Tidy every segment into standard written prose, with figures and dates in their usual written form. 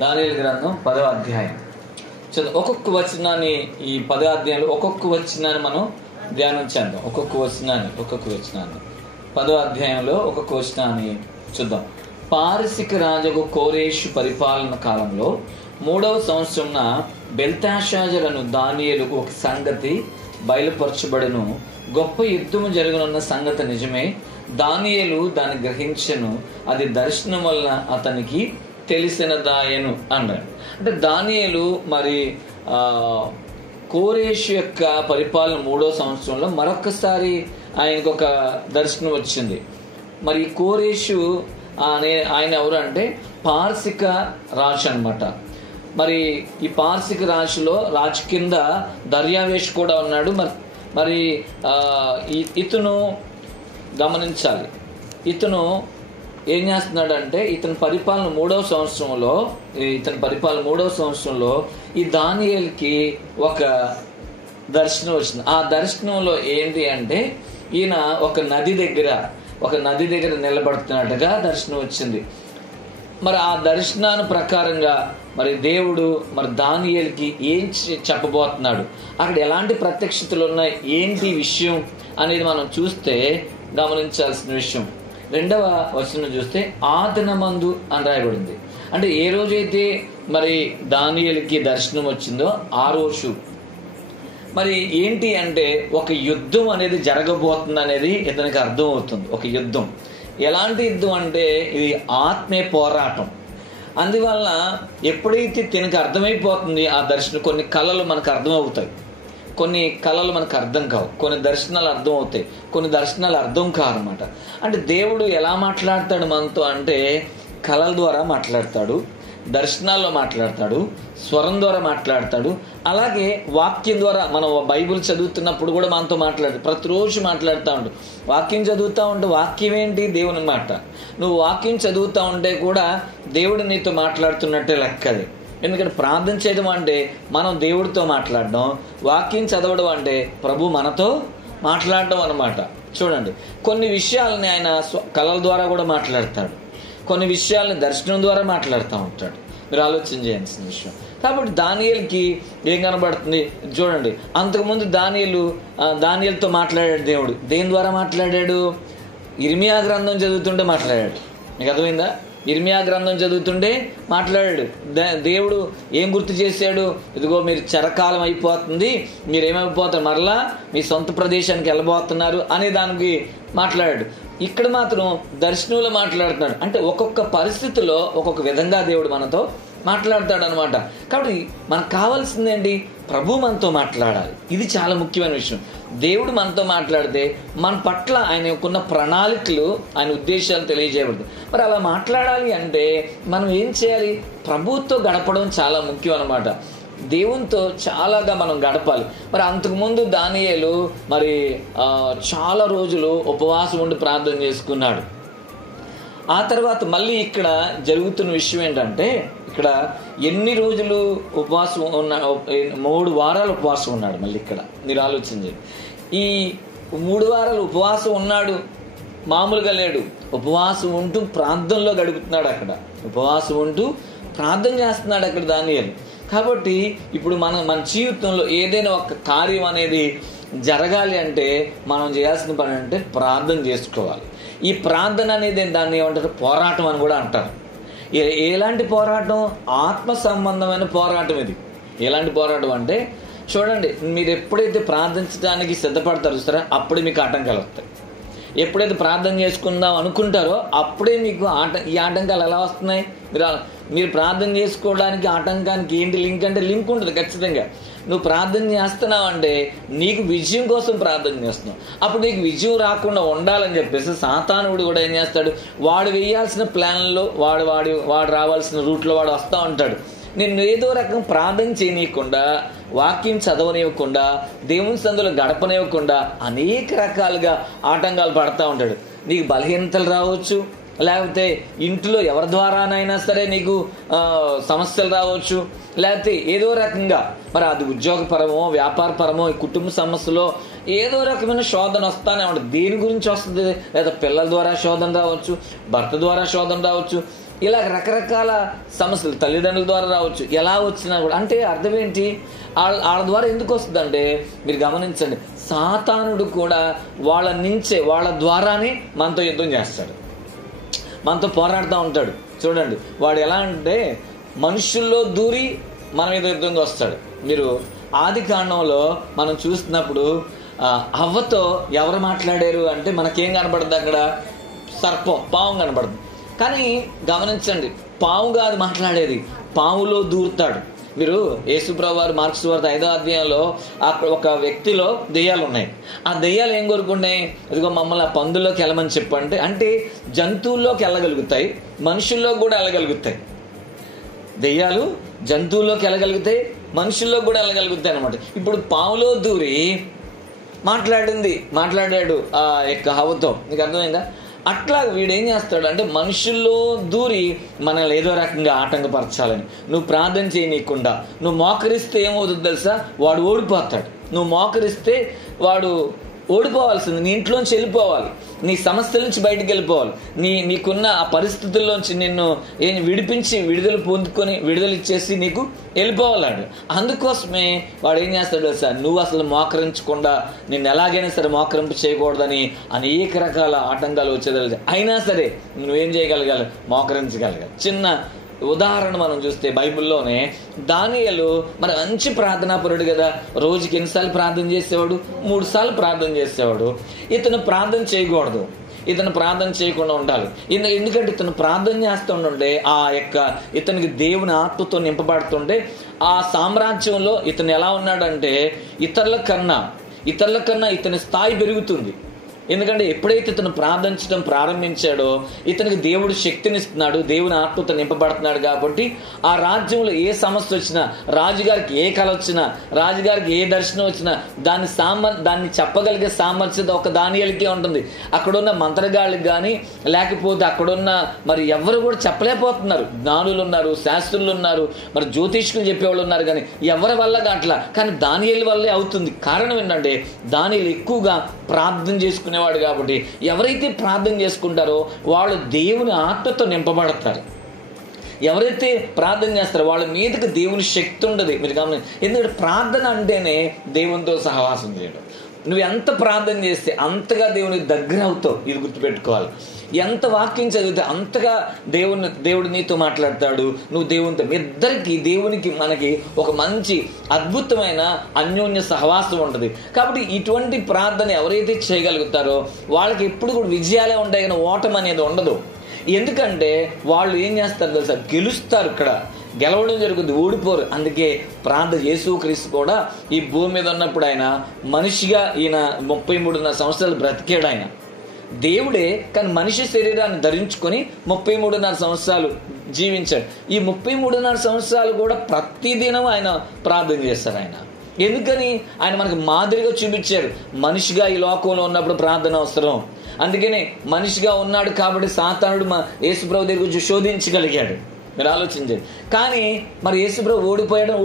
దానియేలు గ్రంథం 10వ అధ్యాయం ఒక్కొక్క వచనాన్ని, ఈ 10వ అధ్యాయంలో ఒక్కొక్క వచనాన్ని మనం ధ్యానం చేద్దాం. ఒక్కొక్క వచనాన్ని 10వ అధ్యాయంలో ఒక్కొక్క వచనాన్ని చూద్దాం. పారసిక రాజు కోరేషు పరిపాలన కాలంలో 3వ సంవత్సరంన బెల్తెషాజరు దానియేలుకు ఒక సంగతి బయలుపరచబడును. గొప్ప యుద్ధము జరగనున్న సంగతి నిజమే. దానియేలు దాన్ని గ్రహించెను. అది దర్శనం వలన అతనికి తెలిసినదాయను అన్నాడు. అంటే దానియేలు మరి కోరేషు యొక్క పరిపాలన 3వ సంవత్సరంలో మరొకసారి ఆయనకు ఒక దర్శనం వచ్చింది. మరి కోరేషు ఆయన ఎవరు అంటే పారసిక రాజు అన్నమాట. మరి ఈ పారసిక రాజులో రాజు కింద దర్యావేషు కూడా ఉన్నాడు. మరి ఇతను గమనించాలి, ఇతను ఏం చేస్తున్నాడంటే ఇతని పరిపాలన 3వ సంవత్సరంలో ఈ దానియేలుకి ఒక దర్శనం వచ్చింది. ఆ దర్శనంలో ఏంటి అంటే ఈయన ఒక నది దగ్గర నిలబడుతున్నట్టుగా దర్శనం వచ్చింది. మరి ఆ దర్శనాన్ని ప్రకారంగా మరి దేవుడు మరి దానియేలుకి ఏం చెప్పబోతున్నాడు, అక్కడ ఎలాంటి ప్రత్యక్షతలు ఉన్నాయి, ఏంటి విషయం అనేది మనం చూస్తే గమనించాల్సిన విషయం. 2వ వచనం చూస్తే ఆ దినమందు అని రాయబడింది. అంటే ఏ రోజైతే మరి దానియేలుకి దర్శనం వచ్చిందో ఆ రోజు మరి ఏంటి అంటే ఒక యుద్ధం అనేది జరగబోతుంది అనేది ఇతనికి అర్థం అవుతుంది. ఒక యుద్ధం, ఎలాంటి యుద్ధం అంటే ఇది ఆత్మీయ పోరాటం. అందువల్ల ఎప్పుడైతే తినకు అర్థమైపోతుంది ఆ దర్శనం, కొన్ని కళలు మనకు అర్థమవుతాయి, కొన్ని కళలు మనకు అర్థం కావు, కొన్ని దర్శనాలు అర్థం అవుతాయి, కొన్ని దర్శనాలు అర్థం కావు అన్నమాట. అంటే దేవుడు ఎలా మాట్లాడతాడు మనతో అంటే కళల ద్వారా మాట్లాడతాడు, దర్శనాల్లో మాట్లాడతాడు, స్వరం ద్వారా మాట్లాడతాడు, అలాగే వాక్యం ద్వారా. మనం బైబిల్ చదువుతున్నప్పుడు కూడా మనతో మాట్లాడు, ప్రతిరోజు మాట్లాడుతూ ఉంటాడు. వాక్యం చదువుతూ ఉంటే వాక్యం ఏంటి? దేవుని మాట. నువ్వు వాక్యం చదువుతూ ఉంటే కూడా దేవుడు నీతో మాట్లాడుతున్నట్టే లెక్కది. ఎందుకంటే ప్రార్థన చేయడం అంటే మనం దేవుడితో మాట్లాడడం, వాక్యం చదవడం అంటే ప్రభు మనతో మాట్లాడడం అన్నమాట. చూడండి, కొన్ని విషయాలని ఆయన కళల ద్వారా కూడా మాట్లాడతాడు, కొన్ని విషయాలని దర్శనం ద్వారా మాట్లాడుతూ ఉంటాడు. మీరు ఆలోచన చేయాల్సిన విషయం. కాబట్టి దానియేలుకి ఏం కనబడుతుంది చూడండి. అంతకుముందు దానియేలుతో మాట్లాడాడు దేవుడు. దేని ద్వారా మాట్లాడాడు? ఇర్మియా గ్రంథం చదువుతుంటే మాట్లాడాడు. మీకు అర్థమైందా? ఇర్మియా గ్రంథం చదువుతుంటే మాట్లాడాడు. దేవుడు ఏం గుర్తు చేశాడు? ఇదిగో మీరు చెరకాలం అయిపోతుంది, మీరు ఏమైపోతారు, మరలా మీ సొంత ప్రదేశానికి వెళ్ళబోతున్నారు అనే దానికి మాట్లాడాడు. ఇక్కడ మాత్రం దర్శనంలో మాట్లాడుతున్నాడు. అంటే ఒక్కొక్క పరిస్థితిలో ఒక్కొక్క విధంగా దేవుడు మనతో మాట్లాడతాడు అనమాట. కాబట్టి మనకు కావాల్సింది ఏంటి? ప్రభు మనతో మాట్లాడాలి. ఇది చాలా ముఖ్యమైన విషయం. దేవుడు మనతో మాట్లాడితే మన పట్ల ఆయనకున్న ప్రణాళికలు, ఆయన ఉద్దేశాలు తెలియజేయబడతాయి. మరి అలా మాట్లాడాలి అంటే మనం ఏం చేయాలి? ప్రభువుతో గడపడం చాలా ముఖ్యం అనమాట. దేవునితో చాలాగా మనం గడపాలి. మరి అంతకుముందు దానియేలు మరి చాలా రోజులు ఉపవాసం ఉండి ప్రార్థన చేసుకున్నాడు. ఆ తర్వాత మళ్ళీ ఇక్కడ జరుగుతున్న విషయం ఏంటంటే, ఇక్కడ ఎన్ని రోజులు ఉపవాసం 3 వారాలు ఉపవాసం ఉన్నాడు. మళ్ళీ ఇక్కడ మీరు ఆలోచించండి. ఈ 3 వారాలు ఉపవాసం ఉన్నాడు, మామూలుగా లేడు. ఉపవాసం ఉంటూ ప్రార్థనలో గడుపుతున్నాడు. అక్కడ ఉపవాసం ఉంటూ ప్రార్థన చేస్తున్నాడు అక్కడ దానియేలు. కాబట్టి ఇప్పుడు మన జీవితంలో ఏదైనా ఒక కార్యం అనేది జరగాలి అంటే మనం చేయాల్సిన పని అంటే ప్రార్థన చేసుకోవాలి. ఈ ప్రార్థన అనేది దాన్ని ఏమంటారు? పోరాటం అని కూడా అంటారు. ఎలాంటి పోరాటం? ఆత్మ సంబంధమైన పోరాటం ఇది. ఎలాంటి పోరాటం అంటే చూడండి, మీరు ఎప్పుడైతే ప్రార్థించడానికి సిద్ధపడతారో సరే అప్పుడే మీకు ఆటంకాలు వస్తాయి. ఎప్పుడైతే ప్రార్థన చేసుకుందాం అనుకుంటారో అప్పుడే మీకు ఈ ఆటంకాలు ఎలా వస్తున్నాయి? మీరు ప్రార్థన చేసుకోవడానికి ఆటంకానికి ఏంటి లింక్ అంటే లింక్ ఉంటుంది ఖచ్చితంగా. నువ్వు ప్రార్థన చేస్తున్నావు అంటే నీకు విజయం కోసం ప్రార్థన చేస్తున్నావు. అప్పుడు నీకు విజయం రాకుండా ఉండాలని చెప్పేసి సాతానుడు కూడా ఏం చేస్తాడు? వాడు వేయాల్సిన ప్లాన్లో వాడు రావాల్సిన రూట్లో వాడు వస్తూ ఉంటాడు. నేను ఏదో రకం ప్రార్థన చేయనీయకుండా, వాక్యం చదవనివ్వకుండా, దేవుని సందులో గడపనివ్వకుండా అనేక రకాలుగా ఆటంకాలు పడతా ఉంటాడు. నీకు బలహీనతలు రావచ్చు, లేకపోతే ఇంట్లో ఎవరి ద్వారానైనా సరే నీకు సమస్యలు రావచ్చు, లేకపోతే ఏదో రకంగా మరి అది ఉద్యోగపరమో వ్యాపారపరమో కుటుంబ సమస్యలో ఏదో రకమైన శోధన వస్తానే ఉంటుంది. దేని గురించి వస్తుంది? లేదా పిల్లల ద్వారా శోధన రావచ్చు, భర్త ద్వారా శోధన రావచ్చు, ఇలా రకరకాల సమస్యలు తల్లిదండ్రుల ద్వారా రావచ్చు, ఎలా వచ్చినా కూడా. అంటే అర్థం ఏంటి, వాళ్ళ ద్వారా ఎందుకు వస్తుందంటే మీరు గమనించండి, సాతానుడు కూడా వాళ్ళ ద్వారానే మనతో యుద్ధం చేస్తాడు, మనతో పోరాడుతూ ఉంటాడు. చూడండి, వాడు ఎలా అంటే మనుషుల్లో దూరి మన మీద యుద్ధంగా వస్తాడు. మీరు ఆది కాండంలో మనం చూస్తున్నప్పుడు హవ్వతో ఎవరు మాట్లాడారు అంటే మనకేం కనబడుతుంది, అక్కడ సర్పం, పాము కనబడుతుంది. కానీ గమనించండి, పాము కాదు మాట్లాడేది, పాములో దూరుతాడు. మీరు యేసుప్రభు వారు మార్క్స్ వార్త 5వ అధ్యాయంలో అక్కడ ఒక వ్యక్తిలో దెయ్యాలు ఉన్నాయి. ఆ దెయ్యాలు ఏం కోరుకున్నాయి, ఇదిగో మమ్మల్ని ఆ పందుల్లోకి వెళ్ళమని చెప్పంటే, అంటే జంతువుల్లోకి వెళ్ళగలుగుతాయి, మనుషుల్లోకి కూడా వెళ్ళగలుగుతాయి. దెయ్యాలు జంతువుల్లోకి వెళ్ళగలుగుతాయి, మనుషుల్లోకి కూడా వెళ్ళగలుగుతాయి అనమాట. ఇప్పుడు పాములో దూరి మాట్లాడాడు ఆ యొక్క హవ్వతో. నీకు అర్థమైందా? అట్లా వీడేం చేస్తాడు అంటే మనుషుల్లో దూరి మనల్ని ఏదో రకంగా ఆటంకపరచాలని. నువ్వు ప్రార్థన చేయనీయకుండా, నువ్వు మోకరిస్తే ఏమవుతుందో తెలుసా, వాడు ఓడిపోతాడు. నువ్వు మోకరిస్తే వాడు ఓడిపోవాల్సింది, నీ ఇంట్లోంచి వెళ్ళిపోవాలి, నీ సమస్యల నుంచి బయటకు వెళ్ళిపోవాలి, నీకున్న ఆ పరిస్థితుల్లోంచి నిన్ను విడిపించి విడుదల ఇచ్చేసి నీకు వెళ్ళిపోవాలాడు. అందుకోసమే వాడు ఏం చేస్తాడు తెలుసా, నువ్వు అసలు మోకరించకుండా నిన్ను ఎలాగైనా సరే మోకరింపు చేయకూడదని అనేక రకాల ఆటంకాలు వచ్చేది. అయినా సరే నువ్వేం చేయగలగాలి, మోకరించగలగాలి. చిన్న ఉదాహరణ మనం చూస్తే బైబిల్లోనే దానియేలు మరి మంచి ప్రార్థనాపరుడు కదా, రోజుకి ఎన్నిసార్లు ప్రార్థన చేసేవాడు, 3 సార్లు ప్రార్థన చేసేవాడు. ఇతను ప్రార్థన చేయకూడదు, ఇతను ప్రార్థన చేయకుండా ఉండాలి. ఎందుకంటే ఇతను ప్రార్థన చేస్తుండే ఇతనికి దేవుని ఆత్మతో నింపబడుతుండే ఆ సామ్రాజ్యంలో ఇతను ఎలా ఉన్నాడంటే ఇతరుల కన్నా ఇతని స్థాయి పెరుగుతుంది. ఎందుకంటే ఎప్పుడైతే ఇతను ప్రార్థించడం ప్రారంభించాడో ఇతనికి దేవుడు శక్తినిస్తున్నాడు, దేవుని ఆత్మతో నింపబడుతున్నాడు. కాబట్టి ఆ రాజ్యంలో ఏ సమస్య వచ్చినా, రాజుగారికి ఏ కళ వచ్చినా, రాజుగారికి ఏ దర్శనం వచ్చినా దాన్ని చెప్పగలిగే సామర్థ్యత ఒక దానియేలుకే ఉంటుంది. అక్కడున్న మంత్రగాళ్ళకి కానీ లేకపోతే అక్కడున్న మరి ఎవరు కూడా చెప్పలేకపోతున్నారు. జ్ఞానులు ఉన్నారు, శాస్త్రులు ఉన్నారు, మరి జ్యోతిష్కులు చెప్పేవాళ్ళు ఉన్నారు, కానీ ఎవరి వల్ల కావట్లా. కానీ దానియేలు వల్లే అవుతుంది. కారణం ఏంటంటే దానియేలు ఎక్కువగా ప్రార్థన చేసుకునేవాడు. కాబట్టి ఎవరైతే ప్రార్థన చేసుకుంటారో వాళ్ళు దేవుని ఆత్మతో నింపబడతారు. ఎవరైతే ప్రార్థన చేస్తారో వాళ్ళ మీదకి దేవుని శక్తి ఉండదు. మీరు గమనించండి, ఎందుకంటే ప్రార్థన అంటేనే దేవునితో సహవాసం చేయడం. నువ్వు ఎంత ప్రార్థన చేస్తే అంతగా దేవునికి దగ్గర అవుతావు. ఇది గుర్తుపెట్టుకోవాలి. ఎంత వాక్యం చదివితే అంతగా దేవుడు నీతో మాట్లాడతాడు, నువ్వు దేవునితో. ఇద్దరికి దేవునికి మనకి ఒక మంచి అద్భుతమైన అన్యోన్య సహవాసం ఉంటుంది. కాబట్టి ఇటువంటి ప్రార్థన ఎవరైతే చేయగలుగుతారో వాళ్ళకి ఎప్పుడు కూడా విజయాలే ఉంటాయి, కానీ ఓటమి అనేది ఉండదు. ఎందుకంటే వాళ్ళు ఏం చేస్తారు తెలుసా, గెలుస్తారు. ఇక్కడ గెలవడం జరుగుతుంది, ఓడిపోరు. అందుకే ప్రార్థన యేసుక్రీస్తు కూడా ఈ భూమి మీద ఉన్నప్పుడు ఆయన మనిషిగా ఈయన 33.5 సంవత్సరాలు బ్రతికాడు. ఆయన దేవుడే, కానీ మనిషి శరీరాన్ని ధరించుకొని 33.5 సంవత్సరాలు జీవించాడు. ఈ 33.5 సంవత్సరాలు కూడా ప్రతిదినం ఆయన ప్రార్థన చేస్తారు. ఆయన ఎందుకని ఆయన మనకు మాదిరిగా చూపించారు. మనిషిగా ఈ లోకంలో ఉన్నప్పుడు ప్రార్థన అవసరం. అందుకనే మనిషిగా ఉన్నాడు కాబట్టి సాతానుడు యేసుప్రభు దగ్గర గురించి శోధించగలిగాడు. మీరు ఆలోచించండి. కానీ మరి యేసుప్రభు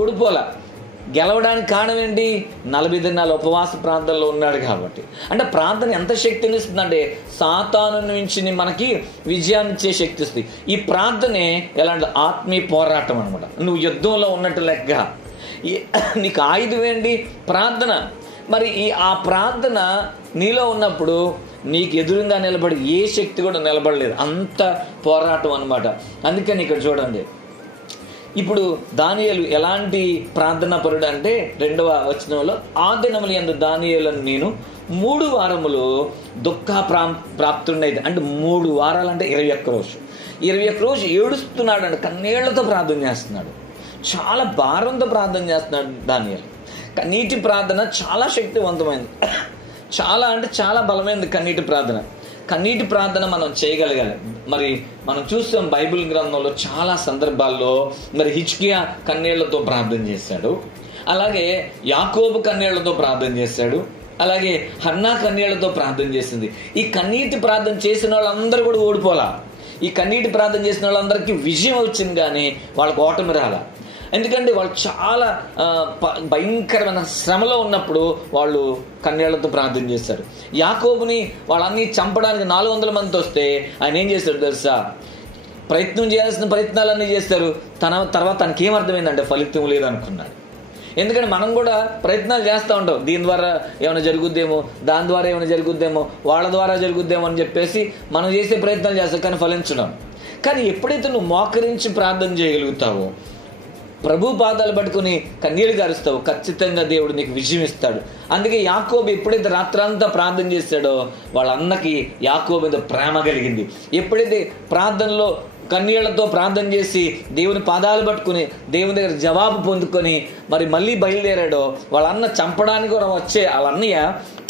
ఓడిపోలా. గెలవడానికి కారణం ఏంటి, 40 దినాల ఉపవాస ప్రార్థనలో ఉన్నాడు కాబట్టి. అంటే ప్రార్థన ఎంత శక్తిని ఇస్తుందంటే సాతాను నుంచి మనకి విజయాన్ని ఇచ్చే శక్తి ఇస్తుంది. ఈ ప్రార్థనే ఎలాంటి ఆత్మీయ పోరాటం అనమాట. నువ్వు యుద్ధంలో ఉన్నట్టు లెక్క. నీకు ఆయుధం ఏంటి, ప్రార్థన. మరి ఆ ప్రార్థన నీలో ఉన్నప్పుడు నీకు ఎదురుగా నిలబడి ఏ శక్తి కూడా నిలబడలేదు. అంత పోరాటం అనమాట. అందుకని ఇక్కడ చూడండి, ఇప్పుడు దానియేలు ఎలాంటి ప్రార్థనా పరుడు అంటే 2వ వచనంలో, ఆ దినములు యందు దానియేలును నేను 3 వారములు దుఃఖ ప్రాప్తుండేది. అంటే 3 వారాలు అంటే 21 రోజు. 21 రోజు ఏడుస్తున్నాడు అంటే కన్నీళ్లతో ప్రార్థన చేస్తున్నాడు. చాలా భారంతో ప్రార్థన చేస్తున్నాడు దానియేలు. కన్నీటి ప్రార్థన చాలా శక్తివంతమైనది, చాలా అంటే చాలా బలమైనది కన్నీటి ప్రార్థన మనం చేయగలగాలి. మరి మనం చూస్తాం బైబిల్ గ్రంథంలో చాలా సందర్భాల్లో మరి హిజ్కియా కన్నీళ్లతో ప్రార్థన చేశాడు, అలాగే యాకోబు కన్నీళ్లతో ప్రార్థన చేశాడు, అలాగే హన్నా కన్నీళ్లతో ప్రార్థన చేసింది. ఈ కన్నీటి ప్రార్థన చేసిన వాళ్ళందరూ కూడా ఓడిపోలా. ఈ కన్నీటి ప్రార్థన చేసిన వాళ్ళందరికీ విజయం వచ్చింది, కానీ వాళ్ళకు ఓటమి రాలా. ఎందుకంటే వాళ్ళు చాలా భయంకరమైన శ్రమలో ఉన్నప్పుడు వాళ్ళు కన్నీళ్లతో ప్రార్థన చేశారు. యాకోబుని వాళ్ళన్నీ చంపడానికి 400 మంది వస్తే ఆయన ఏం చేశాడు తెలుసా, ప్రయత్నం చేయాల్సిన ప్రయత్నాలన్నీ చేస్తారు. తర్వాత తనకేం అర్థమైందంటే ఫలితం లేదనుకున్నాడు. ఎందుకంటే మనం కూడా ప్రయత్నాలు చేస్తూ ఉంటాం, దీని ద్వారా ఏమైనా జరుగుద్దేమో, దాని ద్వారా ఏమైనా జరుగుద్దేమో, వాళ్ళ ద్వారా జరుగుద్దేమో అని చెప్పేసి మనం చేసే ప్రయత్నాలు చేస్తాం, కానీ ఫలించడం. కానీ ఎప్పుడైతే నువ్వు మోకరించి ప్రార్థన చేయగలుగుతావో, ప్రభు పాదాలు పట్టుకుని కన్నీళ్ళు గారుస్తావు, ఖచ్చితంగా దేవుడు నీకు విజయం ఇస్తాడు. అందుకే యాకోబు ఎప్పుడైతే రాత్రంతా ప్రార్థన చేశాడో వాళ్ళ అన్నకి యాకోబు మీద ప్రేమ కలిగింది. ఎప్పుడైతే ప్రార్థనలో కన్నీళ్లతో ప్రార్థన చేసి దేవుని పాదాలు పట్టుకుని దేవుని దగ్గర జవాబు పొందుకొని మరి మళ్ళీ బయలుదేరాడో, వాళ్ళ అన్న చంపడానికి కూడా వచ్చే వాళ్ళ అన్నయ్య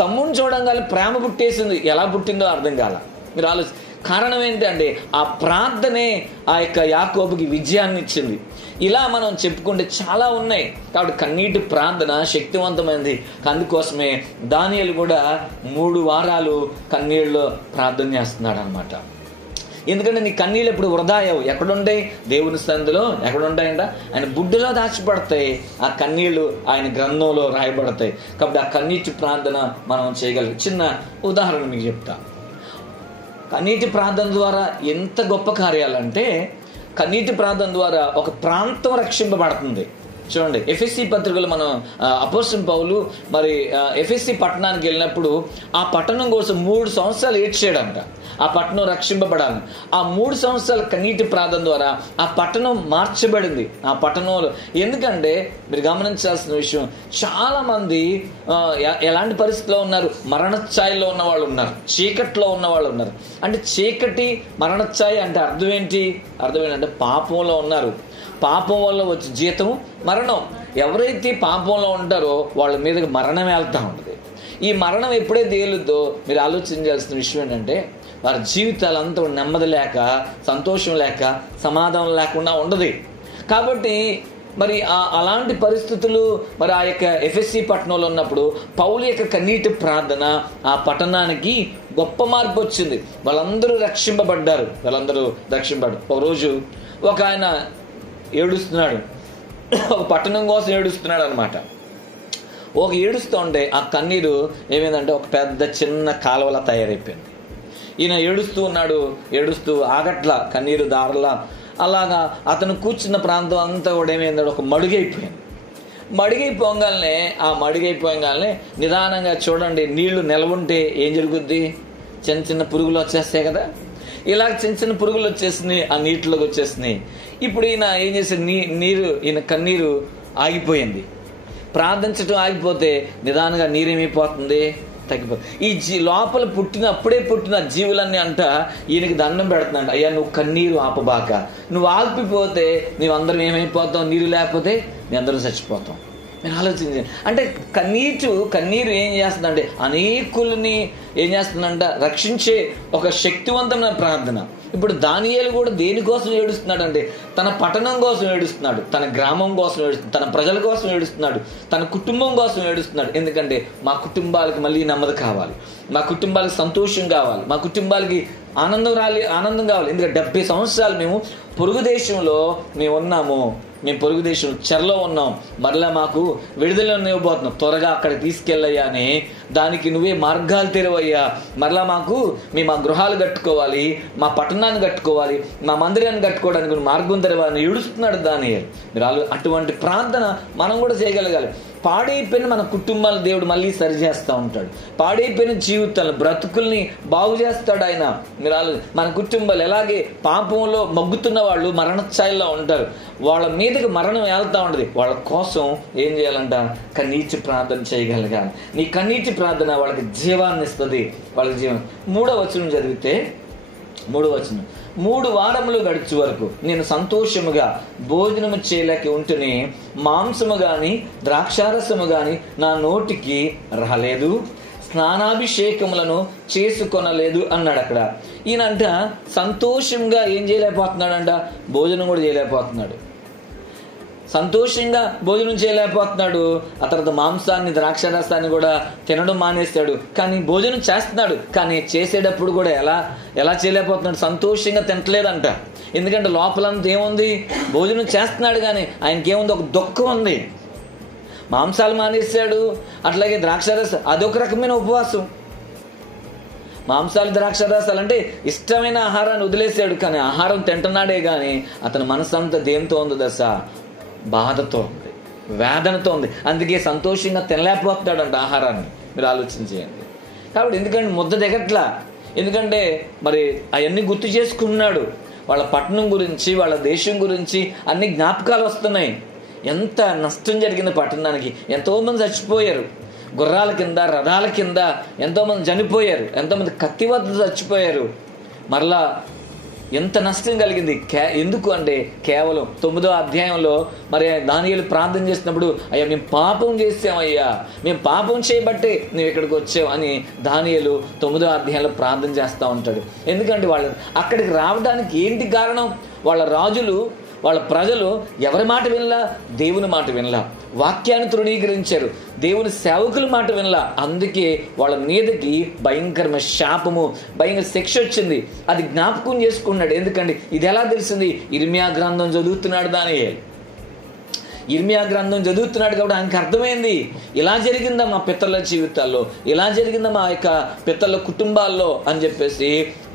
తమ్ముని చూడంగానే ప్రేమ పుట్టేసింది. ఎలా పుట్టిందో అర్థం కాల. మీరు ఆలోచి కారణం ఏంటంటే ఆ ప్రార్థనే ఆ యొక్క యాకోబుకి విజయాన్ని ఇచ్చింది. ఇలా మనం చెప్పుకుంటే చాలా ఉన్నాయి. కాబట్టి కన్నీటి ప్రార్థన శక్తివంతమైనది. అందుకోసమే దానియేలు కూడా 3 వారాలు కన్నీళ్ళలో ప్రార్థన చేస్తున్నాడు అనమాట. ఎందుకంటే నీ కన్నీళ్ళు ఎప్పుడు వృధా అయ్యావు. ఎక్కడుంటాయి? దేవుని సన్నిధిలో ఎక్కడుంటాయంట? ఆయన బుడ్డలో దాచిపడతాయి. ఆ కన్నీళ్లు ఆయన గ్రంథంలో రాయబడతాయి. కాబట్టి ఆ కన్నీటి ప్రార్థన మనం చేయగలం. చిన్న ఉదాహరణ మీకు చెప్తా. కన్నీటి ప్రార్థన ద్వారా ఎంత గొప్ప కార్యాలంటే, కన్నీటి ప్రార్థన ద్వారా ఒక ప్రాంతం రక్షింపబడుతుంది. చూడండి, ఎఫెసీ పత్రికలు మనం అపోస్తలుడైన పౌలు మరి ఎఫెసీ పట్టణానికి వెళ్ళినప్పుడు ఆ పట్టణం కోసం 3 సంవత్సరాలు ఏడ్చాడంట. ఆ పట్టణం రక్షింపబడాలి. ఆ 3 సంవత్సరాల కన్నీటి ప్రార్థన ద్వారా ఆ పట్టణం మార్చబడింది. ఆ పట్టణంలో ఎందుకంటే మీరు గమనించాల్సిన విషయం, చాలా మంది ఎలాంటి పరిస్థితిలో ఉన్నారు? మరణఛాయలో ఉన్న వాళ్ళు ఉన్నారు, చీకట్లో ఉన్న వాళ్ళు ఉన్నారు. అంటే చీకటి మరణఛాయ అంటే అర్థం ఏంటంటే పాపంలో ఉన్నారు. పాపం వల్ల వచ్చే జీతం మరణం. ఎవరైతే పాపంలో ఉంటారో వాళ్ళ మీదకి మరణం వెళ్తూ ఉంటుంది. ఈ మరణం ఎప్పుడైతే తేలుద్దో మీరు ఆలోచించాల్సిన విషయం ఏంటంటే, వారి జీవితాలంతా నెమ్మది లేక, సంతోషం లేక, సమాధానం లేకుండా ఉండదు. కాబట్టి మరి అలాంటి పరిస్థితులు మరి ఆ యొక్క ఎఫెసీ పట్టణంలో ఉన్నప్పుడు పౌలు యొక్క కన్నీటి ప్రార్థన ఆ పట్టణానికి గొప్ప మార్పు వచ్చింది. వాళ్ళందరూ రక్షింపబడ్డారు. ఒకరోజు ఒక ఆయన ఏడుస్తున్నాడు, ఒక పట్టణం కోసం ఏడుస్తున్నాడు అనమాట. ఒక ఏడుస్తూ ఉంటే ఆ కన్నీరు ఏమైందంటే ఒక పెద్ద చిన్న కాలువలా తయారైపోయింది. ఈయన ఏడుస్తూ ఆగట్లా, కన్నీరు దారలా. అలాగా అతను కూర్చున్న ప్రాంతం అంతా కూడా ఏమైందంటే ఒక మడిగైపోగానే నిదానంగా చూడండి, నీళ్లు నిలవుంటే ఏం జరుగుద్ది? చిన్న పురుగులు వచ్చేస్తాయి కదా. ఇలా చిన్న పురుగులు వచ్చేసినాయి, ఆ నీటిలోకి వచ్చేసినాయి. ఇప్పుడు ఈయన ఏం చేసి ఈయన కన్నీరు ఆగిపోయింది. ప్రార్థించడం ఆగిపోతే నిదానంగా నీరేమైపోతుంది? తగ్గిపోతుంది. లోపల అప్పుడే పుట్టిన జీవులన్నీ అంట ఈయనకి దండం పెడుతుందంట, అయ్యా నువ్వు కన్నీరు ఆపబాక, నువ్వు ఆగిపోతే నీవందరం ఏమైపోతాం? నీరు లేకపోతే నీ అందరం చచ్చిపోతాం. మీరు ఆలోచించండి. అంటే కన్నీరు ఏం చేస్తుందంటే అనేకుల్ని ఏం చేస్తుందంట? రక్షించే ఒక శక్తివంతమైన ప్రార్థన. ఇప్పుడు దానియేలు కూడా దేనికోసం ఏడుస్తున్నాడు అంటే, తన పట్టణం కోసం ఏడుస్తున్నాడు, తన గ్రామం కోసం ఏడుస్తున్నాడు, తన ప్రజల కోసం ఏడుస్తున్నాడు, తన కుటుంబం కోసం ఏడుస్తున్నాడు. ఎందుకంటే మా కుటుంబాలకి మళ్ళీ నెమ్మది కావాలి, మా కుటుంబాలకి సంతోషం కావాలి, మా కుటుంబాలకి ఆనందం కావాలి. ఎందుకంటే 70 సంవత్సరాలు మేము పొరుగు దేశంలో ఉన్నాము, మేము పొరుగు దేశం చెరలో ఉన్నాం, మరలా మాకు విడుదల ఇవ్వబోతున్నాం, త్వరగా అక్కడికి తీసుకెళ్ళయ్యా అని దానికి నువ్వే మార్గాలు తెరవయ్యా, మరలా మేము మా గృహాలు కట్టుకోవాలి, మా పట్టణాన్ని కట్టుకోవాలి, మా మందిరాన్ని కట్టుకోవడానికి మార్గం తెరవాలని ఏడుస్తున్నాడు దానియేలు. మీరు అటువంటి ప్రార్థన మనం కూడా చేయగలగాలి. పాడైపోయిన మన కుటుంబాలు దేవుడు మళ్ళీ సరిచేస్తూ ఉంటాడు. పాడైపోయిన జీవితాలను, బ్రతుకుల్ని బాగు చేస్తాడు ఆయన. మీరు మన కుటుంబాలు ఎలాగే పాపంలో మగ్గుతున్న వాళ్ళు మరణఛాయలో ఉంటారు, వాళ్ళ మీదకి మరణం వెళ్తూ ఉంటుంది. వాళ్ళ కోసం ఏం చేయాలంట? కన్నీటి ప్రార్థన చేయగలగాలి. నీ కన్నీటి ప్రార్థన వాళ్ళకి జీవాన్ని ఇస్తుంది, వాళ్ళకి జీవం. 3వ వచనం చదివితే 3వ వచనం, 3 వారములు గడిచే వరకు నేను సంతోషముగా భోజనము చేయలేక ఉంటేనే మాంసము గాని ద్రాక్షారసము గాని నా నోటికి రాలేదు, స్నానాభిషేకములను చేసుకొనలేదు అన్నాడు. అక్కడ ఈయనంట సంతోషంగా ఏం చేయలేకపోతున్నాడంట? భోజనం కూడా చేయలేకపోతున్నాడు. సంతోషంగా భోజనం చేయలేకపోతున్నాడు. ఆ తర్వాత మాంసాన్ని ద్రాక్షారసాన్ని కూడా తినడం మానేస్తాడు. కానీ భోజనం చేస్తున్నాడు, కానీ చేసేటప్పుడు కూడా ఎలా చేయలేకపోతున్నాడు? సంతోషంగా తినట్లేదంట. ఎందుకంటే లోపలంతా ఏముంది? భోజనం చేస్తున్నాడు కానీ ఆయనకేముంది? ఒక దుఃఖం ఉంది. మాంసాలు మానేస్తాడు, అట్లాగే ద్రాక్షారసం, అదొక రకమైన ఉపవాసం. మాంసాలు ద్రాక్షరసాలు అంటే ఇష్టమైన ఆహారాన్ని వదిలేసాడు, కానీ ఆహారం తింటున్నాడే కానీ అతని మనసంతా దేంతో ఉంది దశ? బాధతో ఉంది, వేదనతో ఉంది. అందుకే సంతోషంగా తినలేకపోతున్నాడంట ఆహారాన్ని. మీరు ఆలోచన చేయండి. కాబట్టి ఎందుకంటే ముద్ద దిగట్లా, ఎందుకంటే మరి అవన్నీ గుర్తు చేసుకున్నాడు. వాళ్ళ పట్టణం గురించి, వాళ్ళ దేశం గురించి అన్ని జ్ఞాపకాలు వస్తున్నాయి. ఎంత నష్టం జరిగింది పట్టణానికి, ఎంతోమంది చచ్చిపోయారు, గుర్రాల కింద రథాల కింద ఎంతోమంది చనిపోయారు, ఎంతోమంది కత్తి వద్ద చచ్చిపోయారు. మరలా ఎంత నష్టం కలిగింది. ఎందుకు అంటే కేవలం 9వ అధ్యాయంలో మరి దానియేలు ప్రార్థన చేసినప్పుడు, అయ్యా మేము పాపం చేసామయ్యా, మేము పాపం చేయబట్టే నువ్వు ఇక్కడికి వచ్చావు అని దానియేలు 9వ అధ్యాయంలో ప్రార్థన చేస్తూ ఉంటాడు. ఎందుకంటే వాళ్ళు అక్కడికి రావడానికి ఏంటి కారణం? వాళ్ళ రాజులు, వాళ్ళ ప్రజలు ఎవరి మాట వినలా? దేవుని మాట వినలా, వాక్యాన్ని తృణీకరించారు, దేవుని సేవకుల మాట వినలా. అందుకే వాళ్ళ మీదకి భయంకరమైన శాపము, భయంకర శిక్ష వచ్చింది. అది జ్ఞాపకం చేసుకున్నాడు. ఎందుకంటే ఇది ఎలా తెలిసింది? ఇర్మియా గ్రంథం చదువుతున్నాడు దానియేలు. ఇర్మియా గ్రంథం చదువుతున్నాడు కాబట్టి ఆయనకు అర్థమైంది, ఇలా జరిగిందా మా పితరుల జీవితాల్లో, ఇలా జరిగిందా మా యొక్క పితరుల కుటుంబాల్లో అని చెప్పేసి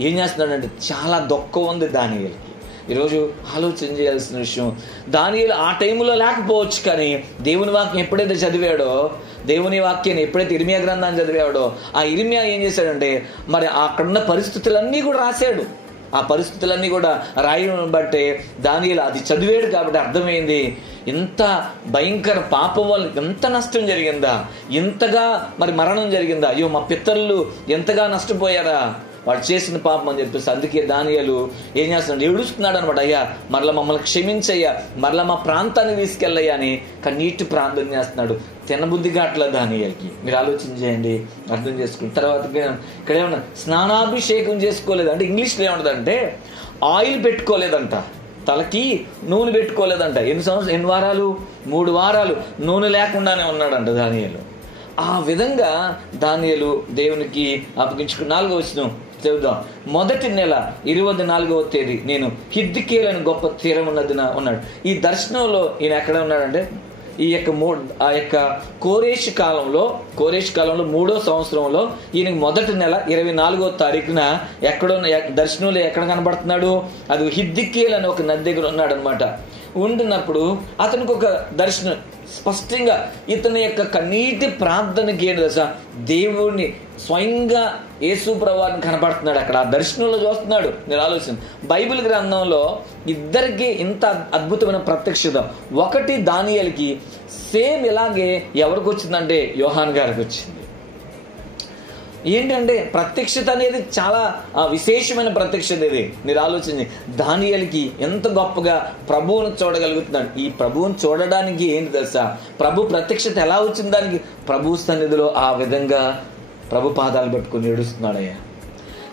ఏం చేస్తున్నాడంటే చాలా దుఃఖం ఉంది దానియేలుకి. ఈరోజు ఆలోచన చేయాల్సిన విషయం, దానియేలు ఆ టైంలో లేకపోవచ్చు, కానీ దేవుని వాక్యం ఎప్పుడైతే చదివాడో, దేవుని వాక్యాన్ని ఎప్పుడైతే ఇర్మియా గ్రంథాన్ని చదివాడో, ఆ ఇర్మియా ఏం చేశాడంటే మరి అక్కడున్న పరిస్థితులన్నీ కూడా రాశాడు. ఆ పరిస్థితులన్నీ కూడా రాయడం బట్టే దానియేలు అది చదివాడు కాబట్టి అర్థమైంది, ఇంత భయంకర పాపం వల్ల ఎంత నష్టం జరిగిందా, ఇంతగా మరి మరణం జరిగిందా, అయ్యో మా పితరులు ఎంతగా నష్టపోయారా వాడు చేసిన పాపం అని చెప్పేసి. అందుకే దానియేలు ఏం చేస్తున్నాడు? ఏడుస్తున్నాడు అనమాట. అయ్యా మరలా మమ్మల్ని క్షమించయ్యా, మరలా మా ప్రాంతాన్ని తీసుకెళ్ళయ్యా అని కన్నీటి ప్రార్థన చేస్తున్నాడు. తినబుద్ధిగా అట్లా దానియేలుకి. మీరు ఆలోచన చేయండి, అర్థం చేసుకుని. తర్వాత ఇక్కడ ఏమన్నా స్నానాభిషేకం చేసుకోలేదు అంటే, ఇంగ్లీష్లో ఏమంటదంటే ఆయిల్ పెట్టుకోలేదంట, తలకి నూనె పెట్టుకోలేదంట. ఎన్ని వారాలు? 3 వారాలు నూనె లేకుండానే ఉన్నాడంట దానియేలు. ఆ విధంగా దానియేలు దేవునికి అప్పగించుకుని 4వ వచనం చదువుదాం. మొదటి నెల 24వ తేదీ నేను హిద్కియేలు గొప్ప తీరమున్నదిన ఉన్నాడు. ఈ దర్శనంలో ఈయన ఎక్కడ ఉన్నాడంటే, ఈ యొక్క కోరేష్ కాలంలో 3వ సంవత్సరంలో ఈయనకి మొదటి నెల 24వ తారీఖున దర్శనంలో ఎక్కడ కనబడుతున్నాడు? అది హిద్కియేలు అని ఒక నది దగ్గర ఉన్నాడు అనమాట. ఉండినప్పుడు అతనికి ఒక దర్శనం స్పష్టంగా, ఇతని యొక్క కన్నీటి ప్రార్థనకి ఏంటి దశ? దేవుణ్ణి స్వయంగా యేసు ప్రభువుని కనపడుతున్నాడు అక్కడ, ఆ దర్శనంలో చూస్తున్నాడు. నేను ఆలోచన, బైబిల్ గ్రంథంలో ఇద్దరికి ఇంత అద్భుతమైన ప్రత్యక్షత. ఒకటి దానియేలుకి సేమ్ ఇలాగే ఎవరికి వచ్చిందంటే యోహాన్ గారికి వచ్చింది. ఏంటంటే ప్రత్యక్షత అనేది చాలా విశేషమైన ప్రత్యక్షత ఇది. మీరు ఆలోచించి, దానియేలుకి ఎంత గొప్పగా ప్రభువును చూడగలుగుతున్నాడు. ఈ ప్రభువును చూడడానికి ఏంటి తెలుసా? ప్రభు ప్రత్యక్షత ఎలా వచ్చింది దానికి? ప్రభు సన్నిధిలో ఆ విధంగా ప్రభు పాదాలు పెట్టుకుని ఏడుస్తున్నాడయ్యా.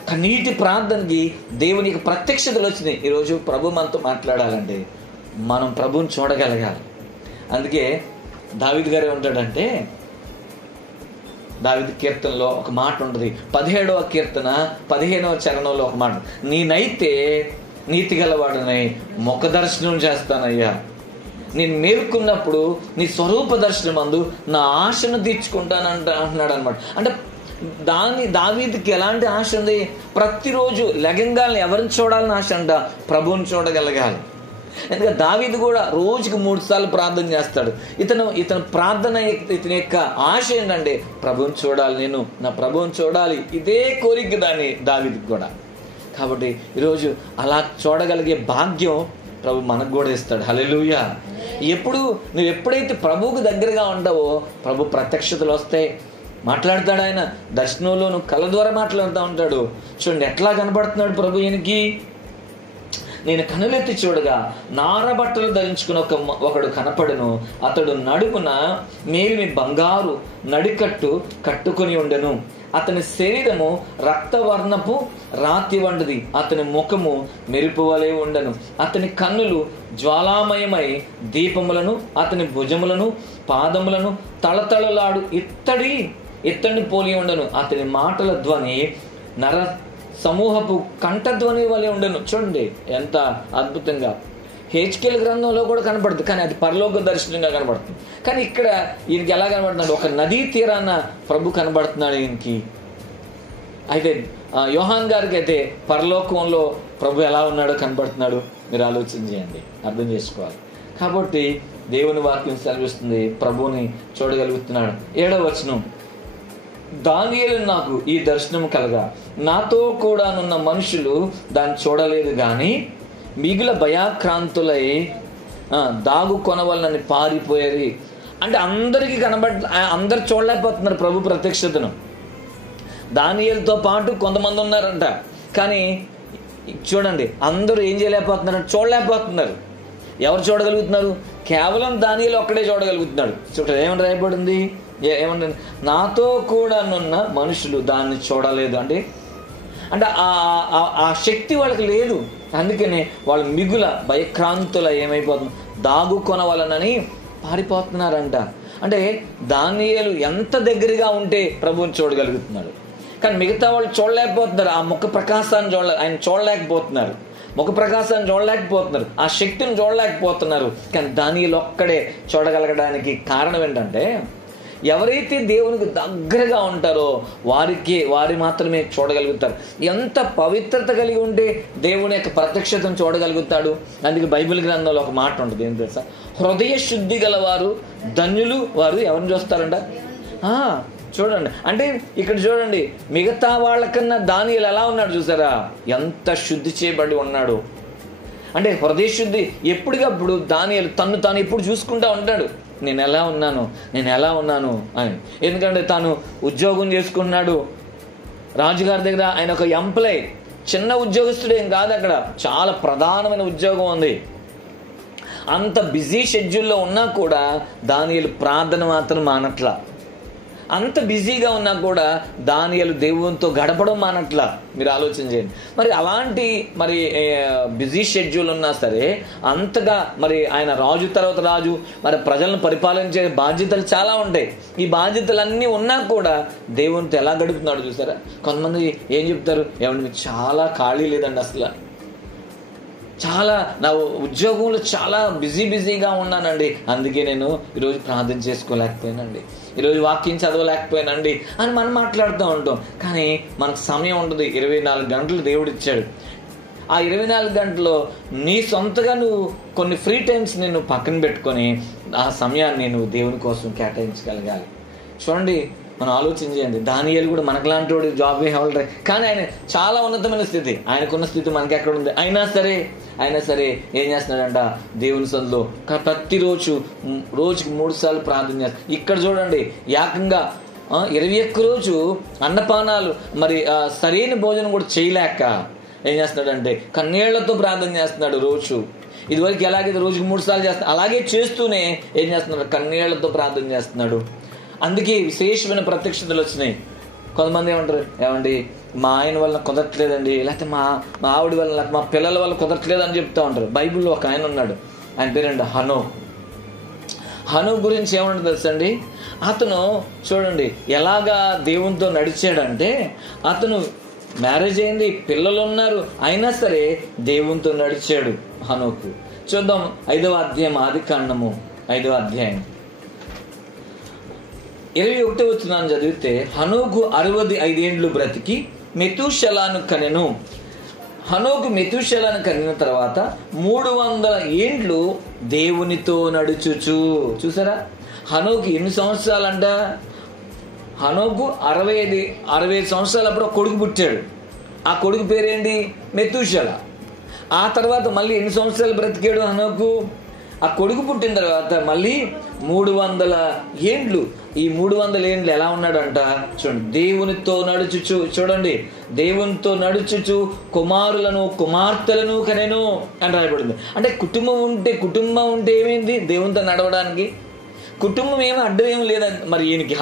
కన్నీటి ప్రార్థనకి దేవునికి ప్రత్యక్షతలు వచ్చినాయి. ఈరోజు ప్రభు మనతో మాట్లాడాలంటే మనం ప్రభువుని చూడగలగాలి. అందుకే దావీదు గారు ఏమంటాడంటే, దావీదు కీర్తనలో ఒక మాట ఉంటుంది, 17వ కీర్తన 15వ చరణంలో ఒక మాట, నేనైతే నీతి గలవాడనై ముఖ దర్శనం చేస్తానయ్యా, నేను మేల్కొన్నప్పుడు నీ స్వరూప దర్శనం అందు నా ఆశను అంటున్నాడు అనమాట. అంటే దావీదుకి ఎలాంటి ఆశ ఉంది? ప్రతిరోజు లెగంగాల్ని ఎవరిని చూడాలని ఆశ అంట? ప్రభువుని చూడగలగాలి. ఎందుకంటే దావీదు కూడా రోజుకి 3 సార్లు ప్రార్థన చేస్తాడు. ఇతను ప్రార్థన, ఇతని యొక్క ఆశ ఏంటంటే ప్రభువుని చూడాలి, నేను నా ప్రభువుని చూడాలి. ఇదే కోరిక దావీదుకి కూడా. కాబట్టి ఈరోజు అలా చూడగలిగే భాగ్యం ప్రభు మనకు కూడా ఇస్తాడు. హల్లెలూయా. నువ్వు ఎప్పుడైతే ప్రభువుకు దగ్గరగా ఉంటావో ప్రభు ప్రత్యక్షతలు వస్తాయి, మాట్లాడతాడు. ఆయన దర్శనంలో నువ్వు కళ్ళ ద్వారా మాట్లాడుతూ ఉంటాడు. చూడండి ఎట్లా కనబడుతున్నాడు ప్రభు ఈయనకి. నేను కనులెత్తి చూడగా నార బట్టలు ధరించుకుని ఒకడు కనపడను, అతడు నడుమున మేలిమి బంగారు నడికట్టు కట్టుకొని ఉండెను, అతని శరీరము రక్తవర్ణపు రాతి వంటిది, అతని ముఖము మెరుపు వలె ఉండను, అతని కన్నులు జ్వాలామయమై దీపములను, అతని భుజములను పాదములను తళతళలాడు ఇత్తడిని పోలి ఉండను, అతని మాటల ధ్వని నర సమూహపు కంఠధ్వని వలె ఉండను. చూడండి ఎంత అద్భుతంగా. హెచ్కేల్ గ్రంథంలో కూడా కనపడుతుంది, కానీ అది పరలోక దర్శనంగా కనబడుతుంది. కానీ ఇక్కడ ఈయనకి ఎలా కనబడుతున్నాడు? ఒక నదీ తీరాన ప్రభు కనబడుతున్నాడు ఈయనకి. అయితే యోహాన్ గారికి అయితే పరలోకంలో ప్రభు ఎలా ఉన్నాడో కనబడుతున్నాడు. మీరు ఆలోచన చేయండి, అర్థం చేసుకోవాలి. కాబట్టి దేవుని వాక్యం సెలవిస్తుంది, ప్రభువుని చూడగలుగుతున్నాడు. 7వ వచనం, దానియేలు నాకు ఈ దర్శనం కలగా నాతో కూడానున్న మనుషులు దాన్ని చూడలేదు కానీ మిగిలిన భయాక్రాంతులై దాగు కొనవలనని పారిపోయేది. అంటే అందరికీ అందరు చూడలేకపోతున్నారు ప్రభు ప్రత్యక్షతను. దానియేలుతో పాటు కొంతమంది ఉన్నారంట, కానీ చూడండి అందరూ ఏం చేయలేకపోతున్నారు, చూడలేకపోతున్నారు. ఎవరు చూడగలుగుతున్నారు? కేవలం దానియేలు ఒక్కడే చూడగలుగుతున్నాడు. చూడండి ఏమని రాయబడింది, ఏమన్నా నాతో కూడానున్న మనుషులు దాన్ని చూడలేదు. అంటే ఆ శక్తి వాళ్ళకి లేదు. అందుకనే వాళ్ళు మిగుల భయక్రాంతుల ఏమైపోతుంది, దాగు కొనవలనని పారిపోతున్నారంట. అంటే దానియేలు ఎంత దగ్గరగా ఉంటే ప్రభువుని చూడగలుగుతున్నాడు, కానీ మిగతా వాళ్ళు చూడలేకపోతున్నారు. ఆ ముఖ ప్రకాశాన్ని ఆయన చూడలేకపోతున్నారు, ముఖ ప్రకాశాన్ని చూడలేకపోతున్నారు, ఆ శక్తిని చూడలేకపోతున్నారు. కానీ దానియేలు ఒక్కడే చూడగలగడానికి కారణం ఏంటంటే, ఎవరైతే దేవునికి దగ్గరగా ఉంటారో వారి మాత్రమే చూడగలుగుతారు. ఎంత పవిత్రత కలిగి ఉంటే దేవుని యొక్క ప్రత్యక్షతను చూడగలుగుతాడు. అందుకే బైబిల్ గ్రంథంలో ఒక మాట ఉంటుంది, ఏం తెలుసా, హృదయ శుద్ధి గలవారు ధన్యులు, వారు ఎవరిని చూస్తారంట. చూడండి, అంటే ఇక్కడ చూడండి, మిగతా వాళ్ళకన్నా దానియేలు ఎలా ఉన్నాడు చూసారా, ఎంత శుద్ధి చేయబడి ఉన్నాడు. అంటే హృదయ శుద్ధి ఎప్పటికప్పుడు దానియేలు తాను ఎప్పుడు చూసుకుంటా ఉంటాడు, నేను ఎలా ఉన్నాను అని. ఎందుకంటే తాను ఉద్యోగం చేసుకున్నాడు రాజుగారి దగ్గర. ఆయన ఒక ఎంప్లాయ్, చిన్న ఉద్యోగస్తుడేం కాదు, అక్కడ చాలా ప్రధానమైన ఉద్యోగం ఉంది. అంత బిజీ షెడ్యూల్లో ఉన్నా కూడా దానియేలు ప్రార్థన మాత్రం మానట్లా. అంత బిజీగా ఉన్నా కూడా దానియేలు దేవునితో గడపడం మానట్లా. మీరు ఆలోచన చేయండి. మరి అలాంటి బిజీ షెడ్యూల్ ఉన్నా సరే అంతగా ఆయన రాజు తర్వాత రాజు, ప్రజలను పరిపాలించే బాధ్యతలు చాలా ఉంటాయి. ఈ బాధ్యతలన్నీ ఉన్నా కూడా దేవునితో ఎలా గడుపుతున్నాడు చూసారా. కొంతమంది ఏం చెప్తారు, ఏమంటే చాలా ఖాళీ లేదండి, అసలు చాలా నా ఉద్యోగంలో చాలా బిజీగా ఉన్నానండి, అందుకే నేను ఈరోజు ప్రార్థన చేసుకోలేకపోయానండి, ఈరోజు వాక్యం చదవలేకపోయానండి అని మనం మాట్లాడుతూ ఉంటాం. కానీ మనకు సమయం ఉంటుంది, 24 గంటలు దేవుడు ఇచ్చాడు. ఆ 24 గంటల్లో నీ సొంతగా నువ్వు కొన్ని ఫ్రీ టైమ్స్ నేను పక్కన పెట్టుకొని ఆ సమయాన్ని నువ్వు దేవుని కోసం కేటాయించగలగాలి. చూడండి, మనం ఆలోచన చేయండి. దానియేలు కూడా మనకులాంటి వాడు, జాబ్ హోల్డర్, కానీ ఆయన చాలా ఉన్నతమైన స్థితి, ఆయనకున్న స్థితి మనకి ఎక్కడ ఉంది. అయినా సరే ఏం చేస్తున్నాడంట, దేవుని సన్నిధిలో రోజుకి 3 సార్లు ప్రార్థన చేస్తాడు. ఇక్కడ చూడండి, ఏకంగా 21 రోజు అన్నపానాలు సరైన భోజనం కూడా చేయలేక ఏం చేస్తున్నాడంటే కన్నీళ్లతో ప్రార్థన చేస్తున్నాడు రోజు. ఇదివరకు ఎలాగైతే రోజుకి 3 సార్లు చేస్తున్నాడు, అలాగే చేస్తూనే ఏం చేస్తున్నాడు, కన్నీళ్లతో ప్రార్థన చేస్తున్నాడు. అందుకే విశేషమైన ప్రత్యక్షతలు వచ్చినాయి. కొంతమంది ఏమండి మా ఆయన వల్ల కుదరట్లేదండి, లేకపోతే మా ఆవిడ వల్ల, లేకపోతే మా పిల్లల వల్ల కుదరట్లేదు అని చెప్తూ ఉంటారు. బైబిల్లో ఒక ఆయన ఉన్నాడు, ఆయన పేరండి హనో గురించి ఏమంటుంది తెలుసండి. అతను చూడండి ఎలాగా దేవునితో నడిచాడంటే, అతను మ్యారేజ్ అయింది, పిల్లలు ఉన్నారు, అయినా సరే దేవునితో నడిచాడు హనోకు. చూద్దాం 5వ అధ్యాయం, ఆదికాండము 5వ అధ్యాయం 21వ వచనాన్ని చదివితే, హనోకు 65 ఏండ్లు బ్రతికి మెతూషెలను కనెను. హనోకు మెతూషెలను కనిన తర్వాత 300 ఏండ్లు దేవునితో నడుచుచు. చూసారా, హనోకు ఎన్ని సంవత్సరాలంట, హనోకు 65 సంవత్సరాలప్పుడు కొడుకు పుట్టాడు. ఆ కొడుకు పేరేంటి, మెతూషెల. ఆ తర్వాత మళ్ళీ ఎన్ని సంవత్సరాలు బ్రతికాడు హనోకు, ఆ కొడుకు పుట్టిన తర్వాత మళ్ళీ 300 ఏండ్లు. ఈ 300 ఏండ్లు ఎలా ఉన్నాడంట చూడండి, దేవునితో నడుచుచు. చూడండి, దేవునితో నడుచుచు కుమారులను కుమార్తెలను కనెను అని రాయబడింది. అంటే కుటుంబం ఉంటే ఏమైంది దేవునితో నడవడానికి? కుటుంబం ఏమీ అడ్డం ఏమి లేదండి. మరి ఈయనకి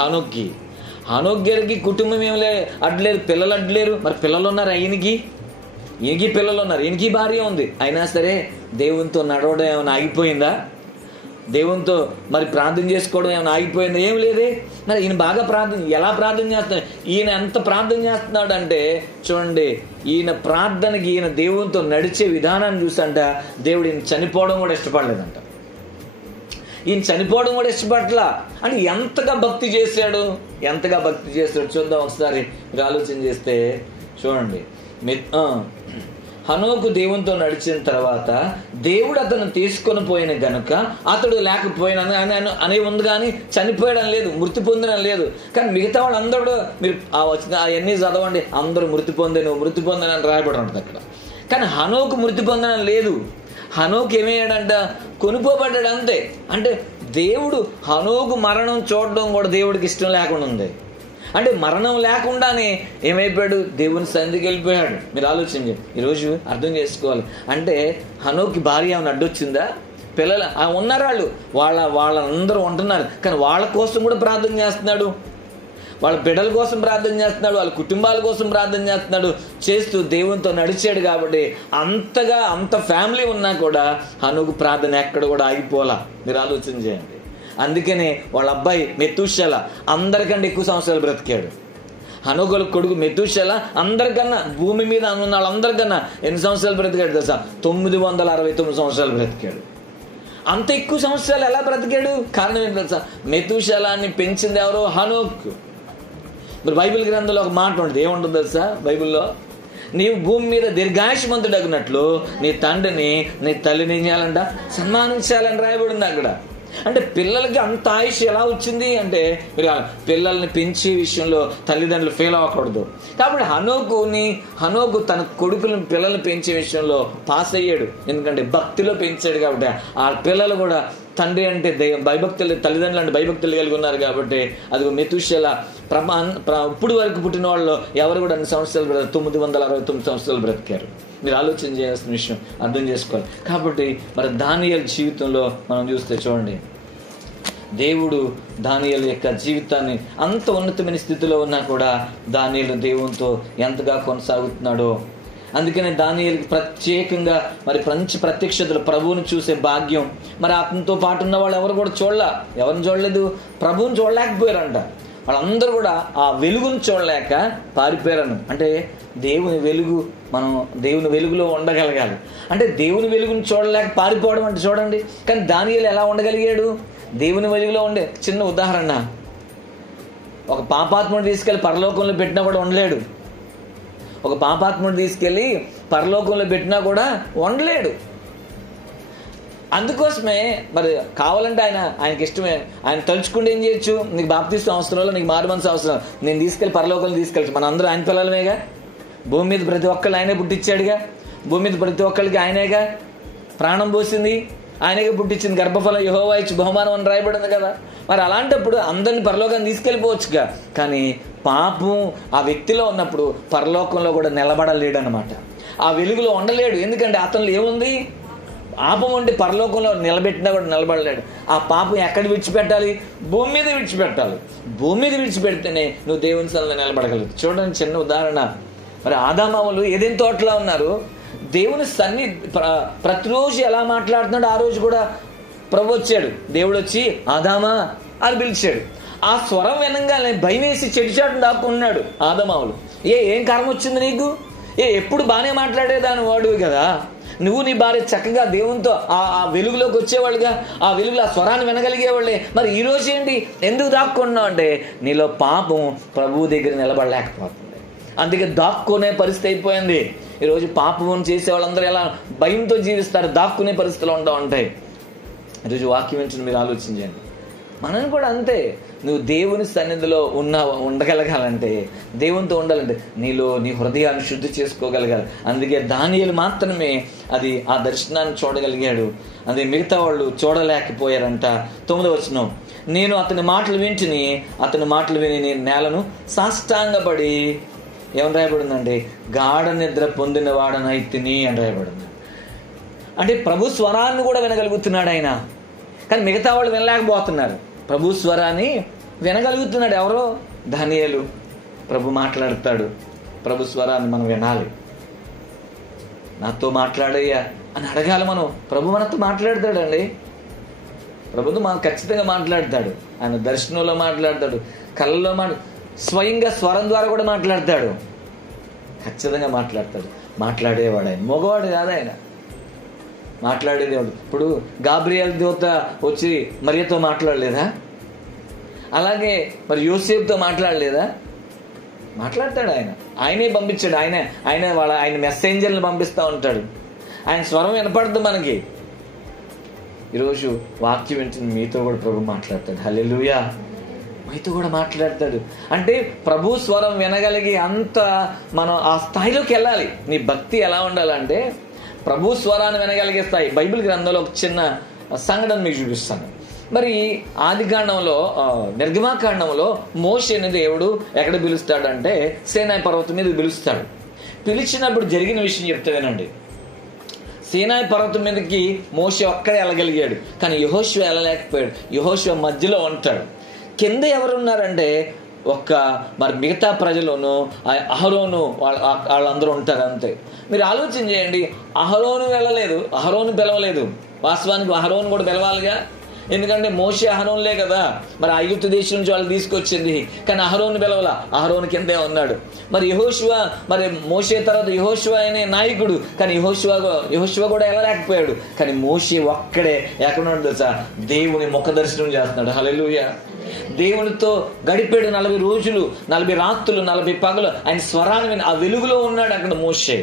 హనోక్ గారికి కుటుంబం ఏమి అడ్డలేదు, పిల్లలు అడ్డలేరు. మరి పిల్లలు ఉన్నారు, ఈయనకి పిల్లలు ఉన్నారు, ఈయనకి భార్య ఉంది. అయినా సరే దేవునితో నడవడం ఏమైనా ఆగిపోయిందా? దేవునితో ప్రార్థన చేసుకోవడం ఏమైనా ఆగిపోయిందా? ఏం లేదే. మరి ఈయన బాగా ఎలా ప్రార్థన చేస్తున్నాడు, ఈయన ఎంత ప్రార్థన చేస్తున్నాడు అంటే చూడండి, ఈయన ప్రార్థనకి, ఈయన దేవునితో నడిచే విధానాన్ని చూసంట దేవుడు ఈయన చనిపోవడం కూడా ఇష్టపడలేదంట. ఈయన చనిపోవడం కూడా ఇష్టపడలా. అంటే ఎంతగా భక్తి చేశాడు చూద్దాం ఒకసారి. మీరు ఆలోచన చేస్తే చూడండి, హనోకు దేవునితో నడిచిన తర్వాత దేవుడు అతను తీసుకొని పోయిన గనుక అతడు లేకపోయినా అనే ఉంది, కానీ చనిపోయడం లేదు, మృతి పొందడం లేదు. కానీ మిగతా వాళ్ళు అందరూ మీరు వచ్చిన అవన్నీ చదవండి, అందరూ మృతి పొందని రాయబడి ఉంటుంది అక్కడ. కానీ హనోకు మృతి పొందడం లేదు. హనోకు ఏమయ్యాడంట? కొనుక్కోబడ్డాడు అంతే. అంటే దేవుడు హనోకు మరణం చూడడం కూడా దేవుడికి ఇష్టం లేకుండా ఉంది. అంటే మరణం లేకుండానే ఏమైపోయాడు? దేవుని సన్నిధికి వెళ్ళిపోయాడు. మీరు ఆలోచించండి, ఈరోజు అర్థం చేసుకోవాలి. అంటే హనోకి భార్య ఏమైనా అడ్డొచ్చిందా? పిల్లలు ఉన్నారు, వాళ్ళందరూ ఉంటున్నారు, కానీ వాళ్ళ కోసం కూడా ప్రార్థన చేస్తున్నాడు, వాళ్ళ బిడ్డల కోసం ప్రార్థన చేస్తున్నాడు, వాళ్ళ కుటుంబాల కోసం ప్రార్థన చేస్తున్నాడు. చేస్తూ దేవునితో నడిచాడు. కాబట్టి అంత ఫ్యామిలీ ఉన్నా కూడా హనోకు ప్రార్థన ఎక్కడ కూడా ఆగిపోలా. మీరు ఆలోచన చేయండి. అందుకనే వాళ్ళ అబ్బాయి మెతూషెల అందరికంటే ఎక్కువ సంవత్సరాలు బ్రతికాడు. హనోకు కొడుకు మెతూషెల అందరికన్నా, భూమి మీద ఉన్న వాళ్ళందరికన్నా ఎన్ని సంవత్సరాలు బ్రతికాడు తెలుసా? 969 సంవత్సరాలు బ్రతికాడు. అంత ఎక్కువ సంవత్సరాలు ఎలా బ్రతికాడు? కారణం ఏంటి తెలుసా? మెతూషెలాన్ని పెంచింది ఎవరు? హనోకు. మరి బైబిల్ గ్రంథంలో ఒక మాట ఉంటుంది, ఏముంటుంది తెలుసా బైబిల్లో? నీవు భూమి మీద దీర్ఘాయుష్మంతుడగినట్లు నీ తండ్రిని నీ తల్లిని ఏం చేయాలంట? సన్మానించాలని రాయబడింది అక్కడ. అంటే పిల్లలకి అంత ఆయుష్ ఎలా వచ్చింది అంటే, పిల్లల్ని పెంచే విషయంలో తల్లిదండ్రులు ఫెయిల్ అవ్వకూడదు. కాబట్టి హనోకు తన పిల్లల్ని పెంచే విషయంలో పాస్ అయ్యాడు. ఎందుకంటే భక్తిలో పెంచాడు. కాబట్టి ఆ పిల్లలు కూడా తండ్రి అంటే భయభక్తులు, తల్లిదండ్రులు అంటే భయభక్తులు కలిగి ఉన్నారు. కాబట్టి అది మెతూషెల ఇప్పుడు వరకు పుట్టిన వాళ్ళు ఎవరు కూడా అన్ని సంవత్సరాలు 969 సంవత్సరాలు బ్రతికారు. మీరు ఆలోచన చేయాల్సిన విషయం అర్థం చేసుకోవాలి. కాబట్టి మరి దానియేలు జీవితంలో మనం చూస్తే చూడండి, దేవుడు దానియేలు యొక్క జీవితాన్ని అంత ఉన్నతమైన స్థితిలో ఉన్నా కూడా దానియేలు దేవునితో ఎంతగా కొనసాగుతున్నాడో. అందుకనే దానియేలుకి ప్రత్యేకంగా మరి మంచి ప్రత్యక్షతలు, ప్రభువుని చూసే భాగ్యం. మరి అతనితో పాటు ఉన్న వాళ్ళు ఎవరు కూడా ఎవరిని చూడలేదు? ప్రభువుని చూడలేకపోయారంట. వాళ్ళందరూ కూడా ఆ వెలుగును చూడలేక పారిపోయారను. అంటే దేవుని వెలుగు, మనం దేవుని వెలుగులో ఉండగలగాలి. అంటే దేవుని వెలుగును చూడలేక పారిపోవడం అంటే చూడండి. కానీ దానియేలు ఎలా ఉండగలిగాడు? దేవుని వెలుగులో ఉండే. చిన్న ఉదాహరణ, ఒక పాపాత్ముడు తీసుకెళ్ళి పరలోకంలో పెట్టినా కూడా ఉండలేడు. ఒక పాపాత్ముడు తీసుకెళ్ళి పరలోకంలో పెట్టినా కూడా ఉండలేడు. అందుకోసమే మరి కావాలంటే ఆయనకి ఇష్టమే, ఆయన తలుచుకుంటే ఏం చేయొచ్చు? నీకు బాప్తిస్మం అవసరం, నీకు మారుమనసు అవసరం, నేను తీసుకెళ్ళి పరలోకంలో తీసుకెళ్ళచ్చు. మన అందరూ ఆయన పిల్లలమేగా. భూమి మీద ప్రతి ఒక్కళ్ళు ఆయనే పుట్టించాడుగా. భూమి మీద ప్రతి ఒక్కరికి ఆయనేగా ప్రాణం పోసింది, ఆయనగా పుట్టించింది. గర్భఫలం యెహోవా ఇచ్చి బహుమానం అని రాయబడింది కదా. మరి అలాంటప్పుడు అందరినీ పరలోకాన్ని తీసుకెళ్ళిపోవచ్చుగా. కానీ పాపం ఆ వ్యక్తిలో ఉన్నప్పుడు పరలోకంలో కూడా నిలబడలేడనమాట. ఆ వెలుగులో ఉండలేడు. ఎందుకంటే అతనిలో ఏముంది? పాపం ఉండి పరలోకంలో నిలబెట్టినా కూడా నిలబడలేడు. ఆ పాపం ఎక్కడ విడిచిపెట్టాలి? భూమి మీద విడిచిపెట్టాలి. భూమి మీద విడిచిపెడితేనే నువ్వు దేవుని సన్నిధిలో నిలబడగలవు. చూడండి, చిన్న ఉదాహరణ. మరి ఆదామావులు ఏదైనా తోటలో ఉన్నారు. దేవుని ప్రతిరోజు ఎలా మాట్లాడుతున్నాడు, ఆ రోజు కూడా ప్రభు వచ్చాడు. దేవుడు వచ్చి ఆదామా అని పిలిచాడు. ఆ స్వరం వినంగానే భయం వేసి చెడుచాటును దాక్కున్నాడు ఆదామావులు. ఏం కారణం వచ్చింది నీకు? ఎప్పుడు బాగానే మాట్లాడేదాని వాడువి కదా. నువ్వు నీ భార్య చక్కగా దేవునితో ఆ వెలుగులోకి వచ్చేవాళ్ళుగా, ఆ వెలుగులో ఆ స్వరాన్ని వినగలిగేవాళ్ళే. మరి ఈ రోజు ఏంటి, ఎందుకు దాక్కున్నావు అంటే నీలో పాపం ప్రభువు దగ్గర నిలబడలేకపోతుంది. అందుకే దాక్కునే పరిస్థితి అయిపోయింది. ఈరోజు పాపం చేసే వాళ్ళందరూ ఎలా భయంతో జీవిస్తారు, దాక్కునే పరిస్థితులు ఉంటాయి. ఈరోజు వాక్యం ఏంటని మీరు ఆలోచించండి. మనం కూడా అంతే. నువ్వు దేవుని సన్నిధిలో ఉండగలగాలంటే, దేవునితో ఉండాలంటే నీలో నీ హృదయాన్ని శుద్ధి చేసుకోగలగాలి. అందుకే దానియేలు మాత్రమే ఆ దర్శనాన్ని చూడగలిగాడు. అదే మిగతా వాళ్ళు చూడలేకపోయారంట. 9వ వచనం, నేను అతని మాటలు విని నేను నేలను సాష్టాంగపడి, ఏమని రాయబడిందండి? గాఢ నిద్ర పొందిన వాడనైతిని అని రాయబడింది. అంటే ప్రభు స్వరాన్ని కూడా వినగలుగుతున్నాడు ఆయన. కానీ మిగతా వాళ్ళు వినలేకపోతున్నారు. ప్రభు స్వరాన్ని వినగలుగుతున్నాడు ఎవరో? దానియేలు. ప్రభు మాట్లాడతాడు. ప్రభు స్వరాన్ని మనం వినాలి. నాతో మాట్లాడయ్యా అని అడగాలి మనం. ప్రభు మనతో మాట్లాడతాడండి. ప్రభుతో మనం ఖచ్చితంగా మాట్లాడతాడు. ఆయన దర్శనంలో మాట్లాడతాడు, కళ్ళలో స్వయంగా స్వరం ద్వారా కూడా మాట్లాడతాడు. ఖచ్చితంగా మాట్లాడతాడు. మాట్లాడేవాడు ఆయన, మగవాడు కాదు ఆయన, మాట్లాడేదేవాడు. ఇప్పుడు గాబ్రియల్ దూత వచ్చి మరియతో మాట్లాడలేదా? అలాగే మరి యోసేపుతో మాట్లాడలేదా? మాట్లాడతాడు. ఆయనే పంపించాడు. ఆయన మెసెంజర్లు పంపిస్తూ ఉంటాడు. ఆయన స్వరం వినపడదు మనకి. ఈరోజు వాక్యం వింటున్న మీతో కూడా ప్రభు మాట్లాడతాడు. హల్లెలూయా. మీతో కూడా మాట్లాడతాడు. అంటే ప్రభు స్వరం వినగలిగి అంత మనం ఆ స్థాయిలోకి వెళ్ళాలి. నీ భక్తి ఎలా ఉండాలంటే ప్రభు స్వరాన్ని వినగలిగే స్థాయి. బైబిల్ గ్రంథంలో ఒక చిన్న సంఘటన మీకు చూపిస్తాను. మరి ఆదికాండంలో నిర్గమాకాండంలో మోషేని దేవుడు ఎక్కడ పిలుస్తాడంటే సీనాయి పర్వతం మీద పిలుస్తాడు. పిలిచినప్పుడు జరిగిన విషయం చెప్తావేనండి. సీనాయి పర్వతం మీదకి మోషే ఒక్కడే వెళ్ళగలిగాడు, కానీ యెహోషువ వెళ్ళలేకపోయాడు. యెహోషువ మధ్యలో ఉంటాడు. కింద ఎవరున్నారంటే మరి మిగతా ప్రజలను అహరోను వాళ్ళందరూ ఉంటారు అంతే. మీరు ఆలోచన చేయండి. అహరోను వెళ్ళలేదు, అహరోను పిలవలేదు. వాస్తవానికి అహరోను కూడా పిలవాలిగా, ఎందుకంటే మోషే అహరోన్లే కదా మరి ఐగుప్తు దేశం నుంచి వాళ్ళు తీసుకొచ్చింది. కానీ అహరోను పిలవల, అహరోను కిందే ఉన్నాడు. మరి యెహోషువ, మరి మోషే తర్వాత యెహోషువ అనే నాయకుడు, కానీ యెహోషువ కూడా వెళ్ళలేకపోయాడు. కానీ మోషే ఒక్కడే ఎక్కడున్నాడు తెలుసా? దేవుని ముఖ దర్శనం చేస్తున్నాడు. హల్లెలూయా. దేవునితో గడిపాడు 40 రోజులు, 40 రాత్రులు, 40 పగలు. ఆయన స్వరాన్ని విని ఆ వెలుగులో ఉన్నాడు అక్కడ మోషే.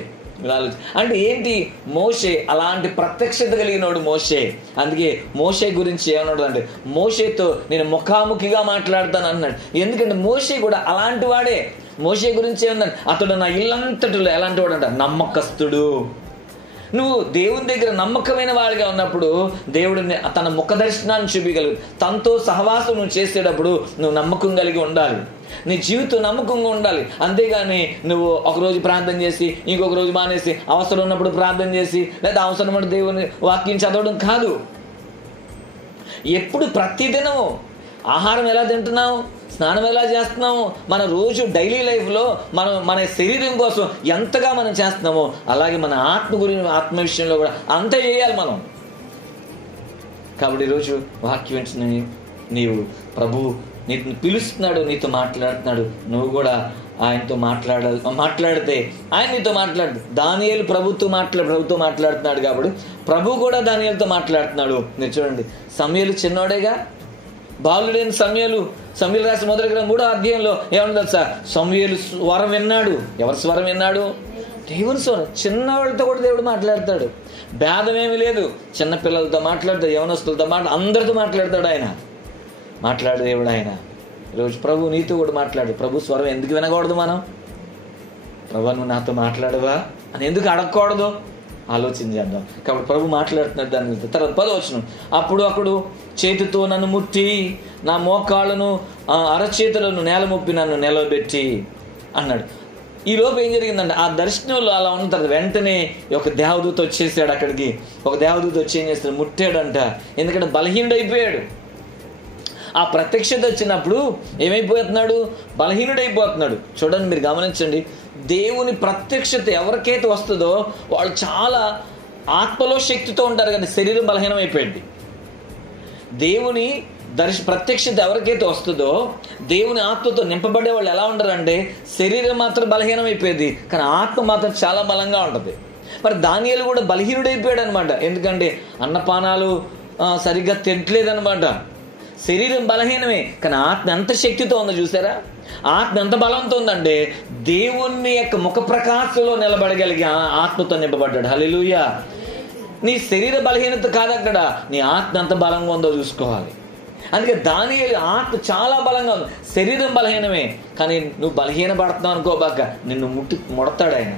అంటే ఏంటి? మోషే అలాంటి ప్రత్యక్షత కలిగినోడు మోషే. అందుకే మోషే గురించి ఏమన్నాడు అంటే మోషేతో నేను ముఖాముఖిగా మాట్లాడతాను అన్నాడు. ఎందుకంటే మోషే కూడా అలాంటి వాడే. మోషే గురించి ఏమన్నాడు? అతడు నా ఇల్లంతటిలో ఎలాంటి వాడు అంట? నమ్మకస్తుడు. నువ్వు దేవుని దగ్గర నమ్మకమైన వాడిగా ఉన్నప్పుడు దేవుడు తన ముఖ దర్శనాన్ని చూపించగలదు. తనతో సహవాసం నువ్వు చేసేటప్పుడు నువ్వు నమ్మకం కలిగి ఉండాలి. నీ జీవితం నమ్మకంగా ఉండాలి. అంతేగాని నువ్వు ఒకరోజు ప్రార్థన చేసి ఇంకొక రోజు మానేసి అవసరం ఉన్నప్పుడు ప్రార్థన చేసి లేదా అవసరం ఉన్నప్పుడు దేవుని వాక్యం చదవడం కాదు. ఎప్పుడు ప్రతిదినము ఆహారం ఎలా తింటున్నావు, స్నానం ఎలా చేస్తున్నాము, మన రోజు డైలీ లైఫ్లో మన శరీరం కోసం ఎంతగా మనం చేస్తున్నామో అలాగే మన ఆత్మ విషయంలో కూడా అంతే చేయాలి మనం. కాబట్టి ఈరోజు వాక్యం వెంటనే నీవు ప్రభు నీకు పిలుస్తున్నాడు, నీతో మాట్లాడుతున్నాడు. నువ్వు కూడా ఆయనతో మాట్లాడితే ఆయన నీతో మాట్లాడు. దానియేలు ప్రభుతో మాట్లాడుతున్నాడు కాబట్టి ప్రభు కూడా దానియేలుతో మాట్లాడుతున్నాడు. మీరు చూడండి, సమూయేలు చిన్నోడేగా, బాలుడైన సమూయేలు రాసిన మొదటి గ్రంథం 3వ అధ్యాయంలో ఏమన్నా సార్? సమూయేలు స్వరం విన్నాడు. ఎవరి స్వరం విన్నాడు? దేవుని స్వరం. చిన్నవాళ్ళతో కూడా దేవుడు మాట్లాడతాడు. భేదమేమి లేదు. చిన్నపిల్లలతో మాట్లాడతాడు, యవనస్తులతో అందరితో మాట్లాడతాడు. ఆయన మాట్లాడు దేవుడు. ఆయన ఈరోజు ప్రభు నీతో కూడా మాట్లాడు. ప్రభు స్వరం ఎందుకు వినకూడదు? మనం ప్రభు నువ్వు నాతో మాట్లాడవా అని ఎందుకు అడగకూడదు? ఆలోచన చేద్దాం. కాబట్టి ప్రభు మాట్లాడుతున్నాడు. దాని తర్వాత 10వ వచనం, అప్పుడు చేతితో నన్ను ముట్టి నా మోకాళ్ళను అరచేతులను నేల ముప్పి నన్ను నిలబెట్టి అన్నాడు. ఈ లోపు ఏం జరిగిందంటే ఆ దర్శనంలో అలా ఉన్న తర్వాత వెంటనే ఒక దేవదూత వచ్చేసాడు అక్కడికి. ఒక దేవదూత వచ్చి ఏం చేస్తాడు? ముట్టాడంట. ఎందుకంటే బలహీనుడైపోయాడు. ఆ ప్రత్యక్షత వచ్చినప్పుడు ఏమైపోతున్నాడు? బలహీనుడైపోతున్నాడు. చూడండి, మీరు గమనించండి. దేవుని ప్రత్యక్షత ఎవరికైతే వస్తుందో వాళ్ళు చాలా ఆత్మలో శక్తితో ఉంటారు, కానీ శరీరం బలహీనం అయిపోయింది. దేవుని ప్రత్యక్షత ఎవరికైతే వస్తుందో దేవుని ఆత్మతో నింపబడే వాళ్ళు ఎలా ఉంటారంటే శరీరం మాత్రం బలహీనం అయిపోయింది, కానీ ఆత్మ మాత్రం చాలా బలంగా ఉంటుంది. మరి దానియేలు కూడా బలహీనుడైపోయాడు అనమాట. ఎందుకంటే అన్నపానాలు సరిగ్గా తినట్లేదనమాట. శరీరం బలహీనమే, కానీ ఆత్మ ఎంత శక్తితో ఉందో చూసారా? ఆత్మ ఎంత బలంతో ఉందంటే దేవుని యొక్క ముఖ ప్రకాశంలో నిలబడగలిగి ఆత్మతో నింపబడ్డాడు. హల్లెలూయా. నీ శరీర బలహీనత కాదు అక్కడ, నీ ఆత్మ ఎంత బలంగా ఉందో చూసుకోవాలి. అందుకే దానియేలు ఆత్మ చాలా బలంగా ఉంది. శరీరం బలహీనమే, కానీ నువ్వు బలహీన పడుతున్నావు అనుకోబాక నిన్ను ముడతాడు ఆయన.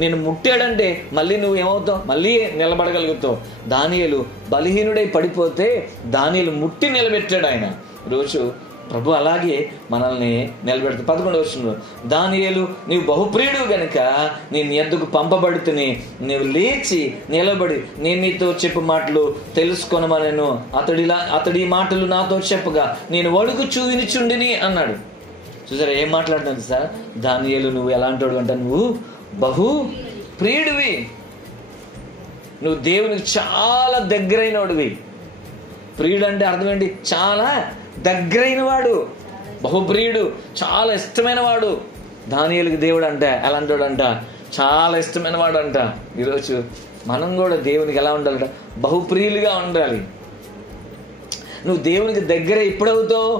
నేను ముట్టాడంటే మళ్ళీ నువ్వు ఏమవుతావు? మళ్ళీ నిలబడగలుగుతావు. దానియేలు బలహీనుడై పడిపోతే దానియేలు ముట్టి నిలబెట్టాడు ఆయన. ఈరోజు ప్రభు అలాగే మనల్ని నిలబెడతాడు. 11వ వచనంలో, దానియేలు నీవు బహుప్రియుడు గనుక నేను ఎద్దుకు పంపబడితిని, నీవు లేచి నిలబడి నేను నీతో చెప్పు మాటలు తెలుసుకొనమనెను. అతడి మాటలు నాతో చెప్పగా నేను వణుకుచు వినుచుండిని అన్నాడు. చూసారా ఏం మాట్లాడుతుంది సార్? దానియేలు నువ్వు ఎలాంటోడు అంటే నువ్వు బహు ప్రియుడివి, నువ్వు దేవునికి చాలా దగ్గరైనవాడివి. ప్రియుడు అంటే అర్థం ఏంటి? చాలా దగ్గరైన వాడు, బహుప్రియుడు, చాలా ఇష్టమైన వాడు. దానియేలుకి దేవుడు అంట ఎలాంటోడంట? చాలా ఇష్టమైన వాడు అంట. ఈరోజు మనం కూడా దేవునికి ఎలా ఉండాలంట? బహుప్రియులుగా ఉండాలి. నువ్వు దేవునికి దగ్గర ఎప్పుడవుతావు?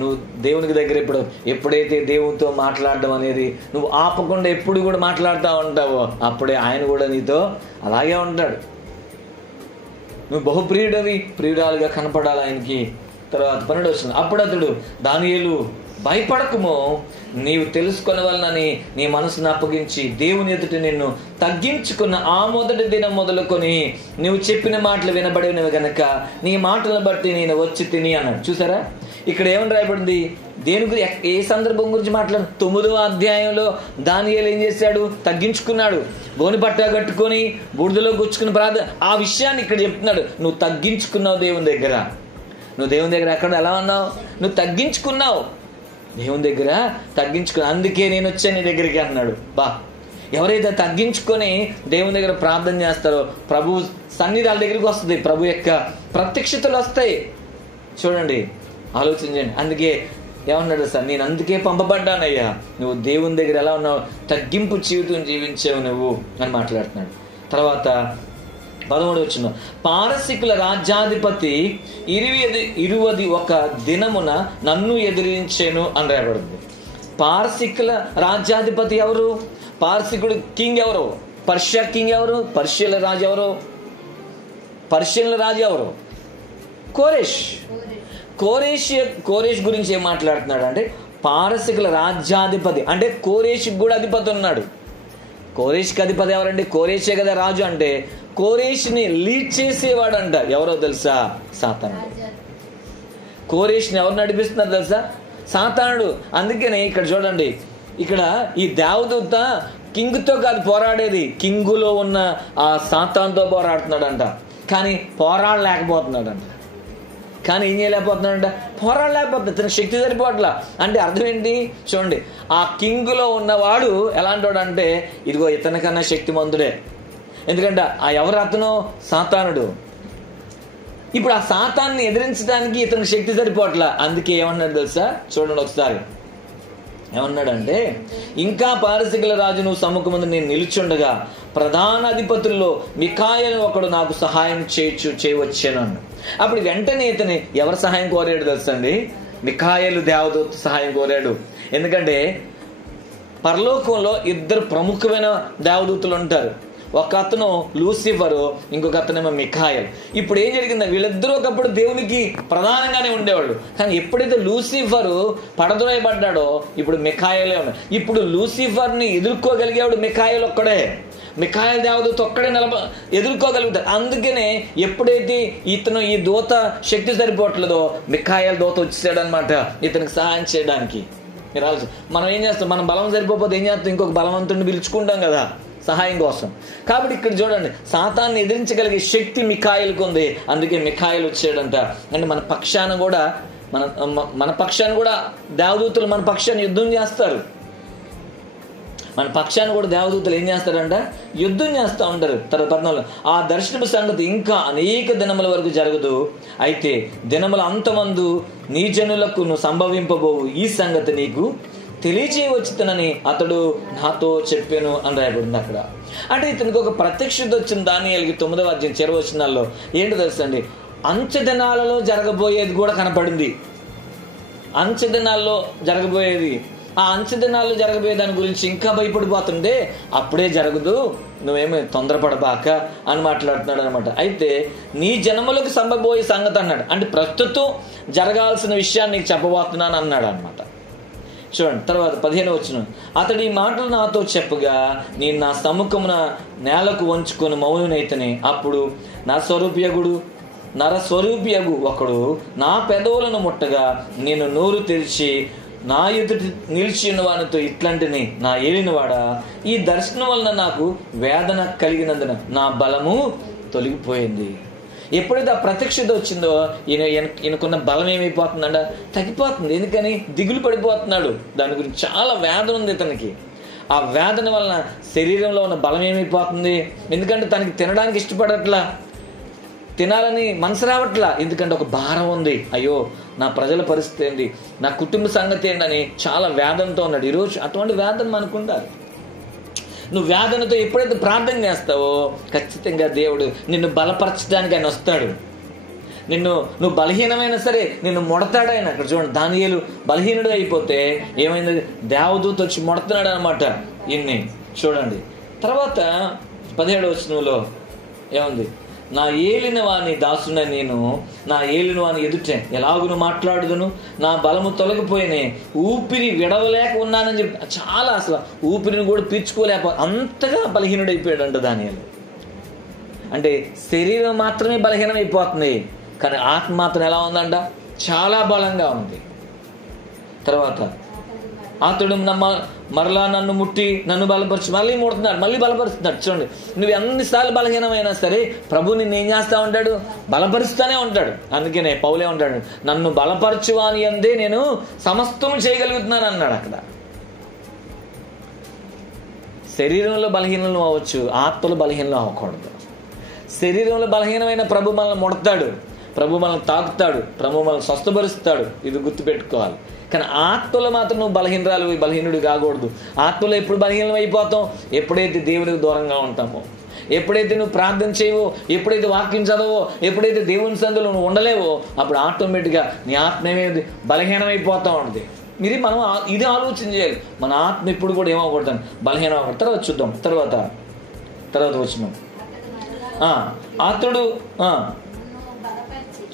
నువ్వు దేవునికి దగ్గర ఎప్పుడైతే దేవునితో మాట్లాడడం అనేది నువ్వు ఆపకుండా ఎప్పుడు కూడా మాట్లాడుతూ ఉంటావో అప్పుడే ఆయన కూడా నీతో అలాగే ఉంటాడు. నువ్వు బహుప్రియుడవి, ప్రియురాలుగా కనపడాలి ఆయనకి. తర్వాత 12వ వచనం, అప్పుడు అతడు దానియేలు భయపడకుము, నీవు తెలుసుకొనవలనని నీ మనసును అప్పగించి దేవుని ఎదుట నిన్ను తగ్గించుకున్న ఆ మొదటి దినం మొదలుకొని నువ్వు చెప్పిన మాటలు వినబడినవి గనక నీ మాటలను బట్టి నేను వచ్చి తిని అన్నాడు. చూసారా ఇక్కడ ఏమని రాయబడింది? దేని గురించి, ఏ సందర్భం గురించి మాట్లాడు? 9వ అధ్యాయంలో దానియేలు ఏం చేశాడు? తగ్గించుకున్నాడు. గోని పట్ట కట్టుకొని బూడిదలో గుచ్చుకుని ప్రార్థన, ఆ విషయాన్ని ఇక్కడ చెప్తున్నాడు. నువ్వు తగ్గించుకున్నావు దేవుని దగ్గర. నువ్వు దేవుని దగ్గర ఎక్కడ ఎలా ఉన్నావు? నువ్వు తగ్గించుకున్నావు దేవుని దగ్గర, తగ్గించుకున్నావు. అందుకే నేను వచ్చాను నీ దగ్గరికి అన్నాడు. ఎవరైతే తగ్గించుకొని దేవుని దగ్గర ప్రార్థన చేస్తారో ప్రభు సన్నిధి వాళ్ళ దగ్గరికి వస్తుంది, ప్రభు యొక్క ప్రత్యక్షతలు వస్తాయి. చూడండి, ఆలోచించండి. అందుకే ఏమన్నాడు సార్? నేను అందుకే పంపబడ్డానయ్యా. నువ్వు దేవుని దగ్గర ఎలా ఉన్నావు? తగ్గింపు జీవితం జీవించావు నువ్వు అని మాట్లాడుతున్నాడు. తర్వాత 13వ వచనం, పారసికుల రాజ్యాధిపతి 21 దినమున నన్ను ఎదిరించాను అని రాయబడింది. పారసికుల రాజ్యాధిపతి ఎవరు? పారసికుడు కింగ్ ఎవరు? పర్షియా కింగ్ ఎవరు? పర్షియల రాజు ఎవరు? పర్షియన్ల రాజు ఎవరు? కోరేష్. కోరేష్ గురించి ఏం మాట్లాడుతున్నాడు అంటే పారసికుల రాజ్యాధిపతి అంటే కోరేష్కి కూడా అధిపతి ఉన్నాడు. కోరేష్కి అధిపతి ఎవరండి? కోరేషే కదా రాజు. అంటే కోరేష్ని లీడ్ చేసేవాడు అంట. ఎవరో తెలుసా? సాతానుడు. కోరేష్ని ఎవరు నడిపిస్తున్నారు తెలుసా? సాతానుడు. అందుకనే ఇక్కడ చూడండి, ఇక్కడ ఈ దేవదూత కింగ్తో కాదు పోరాడేది, కింగులో ఉన్న ఆ సాతానుతో పోరాడుతున్నాడంట. కానీ పోరాడలేకపోతున్నాడంట. కానీ ఏం చేయలేకపోతున్నాడంట? పోరాడలేకపోతున్నాడు. తన శక్తి సరిపోవట్లా. అంటే అర్థం ఏంటి? చూడండి, ఆ కింగ్లో ఉన్నవాడు ఎలాంటి వాడు అంటే ఇదిగో ఇతనికన్నా శక్తిమంతుడే. ఎందుకంటే ఆ ఎవరు? అతను సాతానుడు. ఇప్పుడు ఆ సాతాన్ని ఎదిరించడానికి ఇతనికి శక్తి సరిపోవట్లా. అందుకే ఏమన్నాడు తెలుసా? చూడండి ఒకసారి ఏమన్నాడంటే, ఇంకా పారసికుల రాజు నువ్వు సముఖమందు నేను నిలుచుండగా ప్రధాన అధిపతుల్లో మిఖాయేలు ఒకడు నాకు సహాయం చేయవచ్చాను అన్న. అప్పుడు వెంటనే ఇతని ఎవరు సహాయం కోరాడు తెలుసండి? మిఖాయేలు దేవదూత సహాయం కోరాడు. ఎందుకంటే పరలోకంలో 2 ప్రముఖమైన దేవదూతలు ఉంటారు. ఒక అతను లూసిఫరు, ఇంకొక అతనేమో మిఖాయేల్. ఇప్పుడు ఏం జరిగింది? వీళ్ళిద్దరూ ఒకప్పుడు దేవునికి ప్రధానంగానే ఉండేవాళ్ళు. కానీ ఎప్పుడైతే లూసిఫరు పడద్రోయబడ్డాడో ఇప్పుడు మిఖాయేలే ఉన్నాడు. ఇప్పుడు లూసిఫర్ని ఎదుర్కోగలిగేవాడు మిఖాయేల్ ఒక్కడే. మిఖాయేల్ దేవదూత ఒక్కడే ఎదుర్కోగలుగుతాడు. అందుకనే ఎప్పుడైతే ఇతను ఈ దూత శక్తి సరిపోవట్లేదో మిఖాయేల్ దూత వచ్చేసాడనమాట ఇతనికి సహాయం చేయడానికి. మీరు ఆలోచన, మనం ఏం చేస్తాం? మన బలం సరిపోతే ఏం చేస్తాం? ఇంకొక బలవంతుడిని పిలుచుకుంటాం కదా సహాయం కోసం. కాబట్టి ఇక్కడ చూడండి, సాతాన్ని ఎదిరించగలిగే శక్తి మిఖాయేలుకు ఉంది. అందుకే మిఖాయేలు వచ్చాడంట. అంటే మన పక్షాన కూడా దేవదూతలు మన పక్షాన్ని యుద్ధం చేస్తారు. మన పక్షాన్ని కూడా దేవదూతలు ఏం చేస్తారంట? యుద్ధం చేస్తూ ఉంటారు. తర్వాత 14, ఆ దర్శనపు సంగతి ఇంకా అనేక దినముల వరకు జరగదు. అయితే దినముల అంతమందు నీ జనులకు నువ్వు సంభవింపబోవు ఈ సంగతి నీకు తెలియజేయవచ్చునని అతడు నాతో చెప్పాను అని రాయబడింది అక్కడ. అంటే ఇతనికి ఒక ప్రత్యక్షత వచ్చింది. దానియేలుకి 9వ అధ్యాయం 20వ వచనాల్లో ఏంటో తెలుసండి? అంచె దినాలలో జరగబోయేది కూడా కనపడింది. అంచె దినాల్లో జరగబోయేది, ఆ అంచె దినాల్లో జరగబోయే దాని గురించి ఇంకా భయపడిపోతుంటే అప్పుడే జరగదు, నువ్వేమీ తొందరపడబాక అని మాట్లాడుతున్నాడు అనమాట. అయితే నీ జన్మలకు సంభవబోయే సంగతి అన్నాడు. అంటే ప్రస్తుతం జరగాల్సిన విషయాన్ని నీకు చెప్పబోతున్నాను అన్నాడు అనమాట. చూడండి తర్వాత 15వ వచనం, అతడు ఈ మాటలు నాతో చెప్పగా నేను నా సముఖమున నేలకు వంచుకొని మౌనునైతేనే అప్పుడు నరస్వరూపియగు ఒకడు నా పెదవులను ముట్టగా నేను నోరు తెరిచి నా ఎదుటి నిలిచి ఉన్న వానితో ఇట్లాంటిని, నా ఏలినవాడా, ఈ దర్శనం వలన నాకు వేదన కలిగినందున నా బలము తొలగిపోయింది. ఎప్పుడైతే ఆ ప్రత్యక్షత వచ్చిందో ఈయనకున్న బలం ఏమైపోతుందంట? తగ్గిపోతుంది. ఎందుకని? దిగులు పడిపోతున్నాడు. దాని గురించి చాలా వేదన ఉంది ఇతనికి. ఆ వేదన వలన శరీరంలో ఉన్న బలం ఏమైపోతుంది? ఎందుకంటే తనకి తినడానికి ఇష్టపడట్లా, తినాలని మనసు రావట్లా. ఎందుకంటే ఒక భారం ఉంది. అయ్యో నా ప్రజల పరిస్థితి ఏంటి, నా కుటుంబ సంగతి ఏంటని చాలా వేదనతో ఉన్నాడు. ఈరోజు అటువంటి వేదన మనకుండాలి. నువ్వు వేదనతో ఎప్పుడైతే ప్రార్థన చేస్తావో ఖచ్చితంగా దేవుడు నిన్ను బలపరచడానికి ఆయన వస్తాడు. నువ్వు బలహీనమైనా సరే నిన్ను ముడతాడు ఆయన. అక్కడ చూడండి, దానియేలు బలహీనుడు అయిపోతే ఏమైంది, దేవదూత వచ్చి ముడతాడు అనమాట. ఇన్ని చూడండి. తర్వాత 17వ వచనంలో ఏముంది, నా ఏలిన వాని దాసున నేను నా ఏలిన వాని ఎదుటే ఎలాగును మాట్లాడుదును, నా బలము తొలగిపోయినే, ఊపిరి విడవలేక ఉన్నానని చెప్పి చాలా అసలు ఊపిరిని కూడా పీల్చుకోలేక అంతగా బలహీనుడైపోయాడంట దానియేలు. అంటే శరీరం మాత్రమే బలహీనం అయిపోతుంది, కానీ ఆత్మ మాత్రం ఎలా ఉందంట, చాలా బలంగా ఉంది. తర్వాత అతడు మరలా నన్ను ముట్టి నన్ను బలపరచు, మళ్ళీ ముడుతున్నాడు, మళ్ళీ బలపరుస్తున్నాడు. చూడండి, నువ్వు ఎన్నిసార్లు బలహీనమైనా సరే ప్రభు నిన్ను ఏం చేస్తా ఉంటాడు, బలపరుస్తూనే ఉంటాడు. అందుకనే పౌలే ఉంటాడు, నన్ను బలపరచువా అని అందే నేను సమస్తము చేయగలుగుతున్నాను అన్నాడు. అక్కడ శరీరంలో బలహీనలు అవ్వచ్చు, ఆత్మలో బలహీనలు అవ్వకూడదు. శరీరంలో బలహీనమైన ప్రభు మనల్ని ముడతాడు, ప్రభు మనల్ని తాకుతాడు, ప్రభు మనల్ని స్వస్థపరుస్తాడు, ఇది గుర్తుపెట్టుకోవాలి. కానీ ఆత్మలో మాత్రం నువ్వు బలహీనుడు కాకూడదు. ఆత్మలో ఎప్పుడు బలహీనం అయిపోతాం, ఎప్పుడైతే దేవునికి దూరంగా ఉంటామో, ఎప్పుడైతే నువ్వు ప్రార్థన చేయవో, ఎప్పుడైతే వాక్యం చదవో, ఎప్పుడైతే దేవుని సందులో నువ్వు ఉండలేవో, అప్పుడు ఆటోమేటిక్గా నీ ఆత్మ ఏమైంది, బలహీనమైపోతూ ఉంటుంది. మనం ఇది ఆలోచన చేయాలి, మన ఆత్మ ఎప్పుడు కూడా ఏమవకూడదు, బలహీనం అవ్వకూడదు. తర్వాత చూద్దాం, తర్వాత వచ్చినాం. అతడు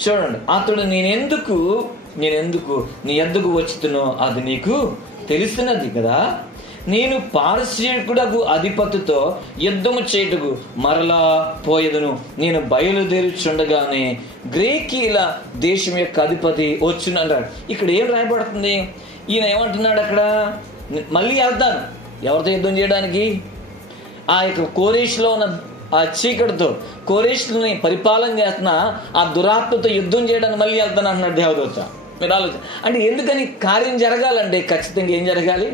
చూడండి, అతడు నేనెందుకు నీ ఎద్దుకు వచ్చుతునో అది నీకు తెలిసినది కదా, నేను పారసీకుడకు అధిపతితో యుద్ధము చేయుటకు మరలా పోయేదను, నేను బయలుదేరుచుండగానే గ్రీకీల దేశం యొక్క అధిపతి వచ్చును అంటాడు. ఇక్కడ ఏం రాయబడుతుంది, ఈయన ఏమంటున్నాడు అక్కడ, మళ్ళీ వెళ్తాను. ఎవరితో యుద్ధం చేయడానికి, ఆ యొక్క కోరేష్లో ఉన్న ఆ చీకటితో, కోరేష్ని పరిపాలన చేస్తున్న ఆ దురాత్మతో యుద్ధం చేయడానికి మళ్ళీ వెళ్తాను అంటున్నాడు దేవదూత. మీరు ఆలోచన అంటే ఎందుకని, కార్యం జరగాలంటే ఖచ్చితంగా ఏం జరగాలి,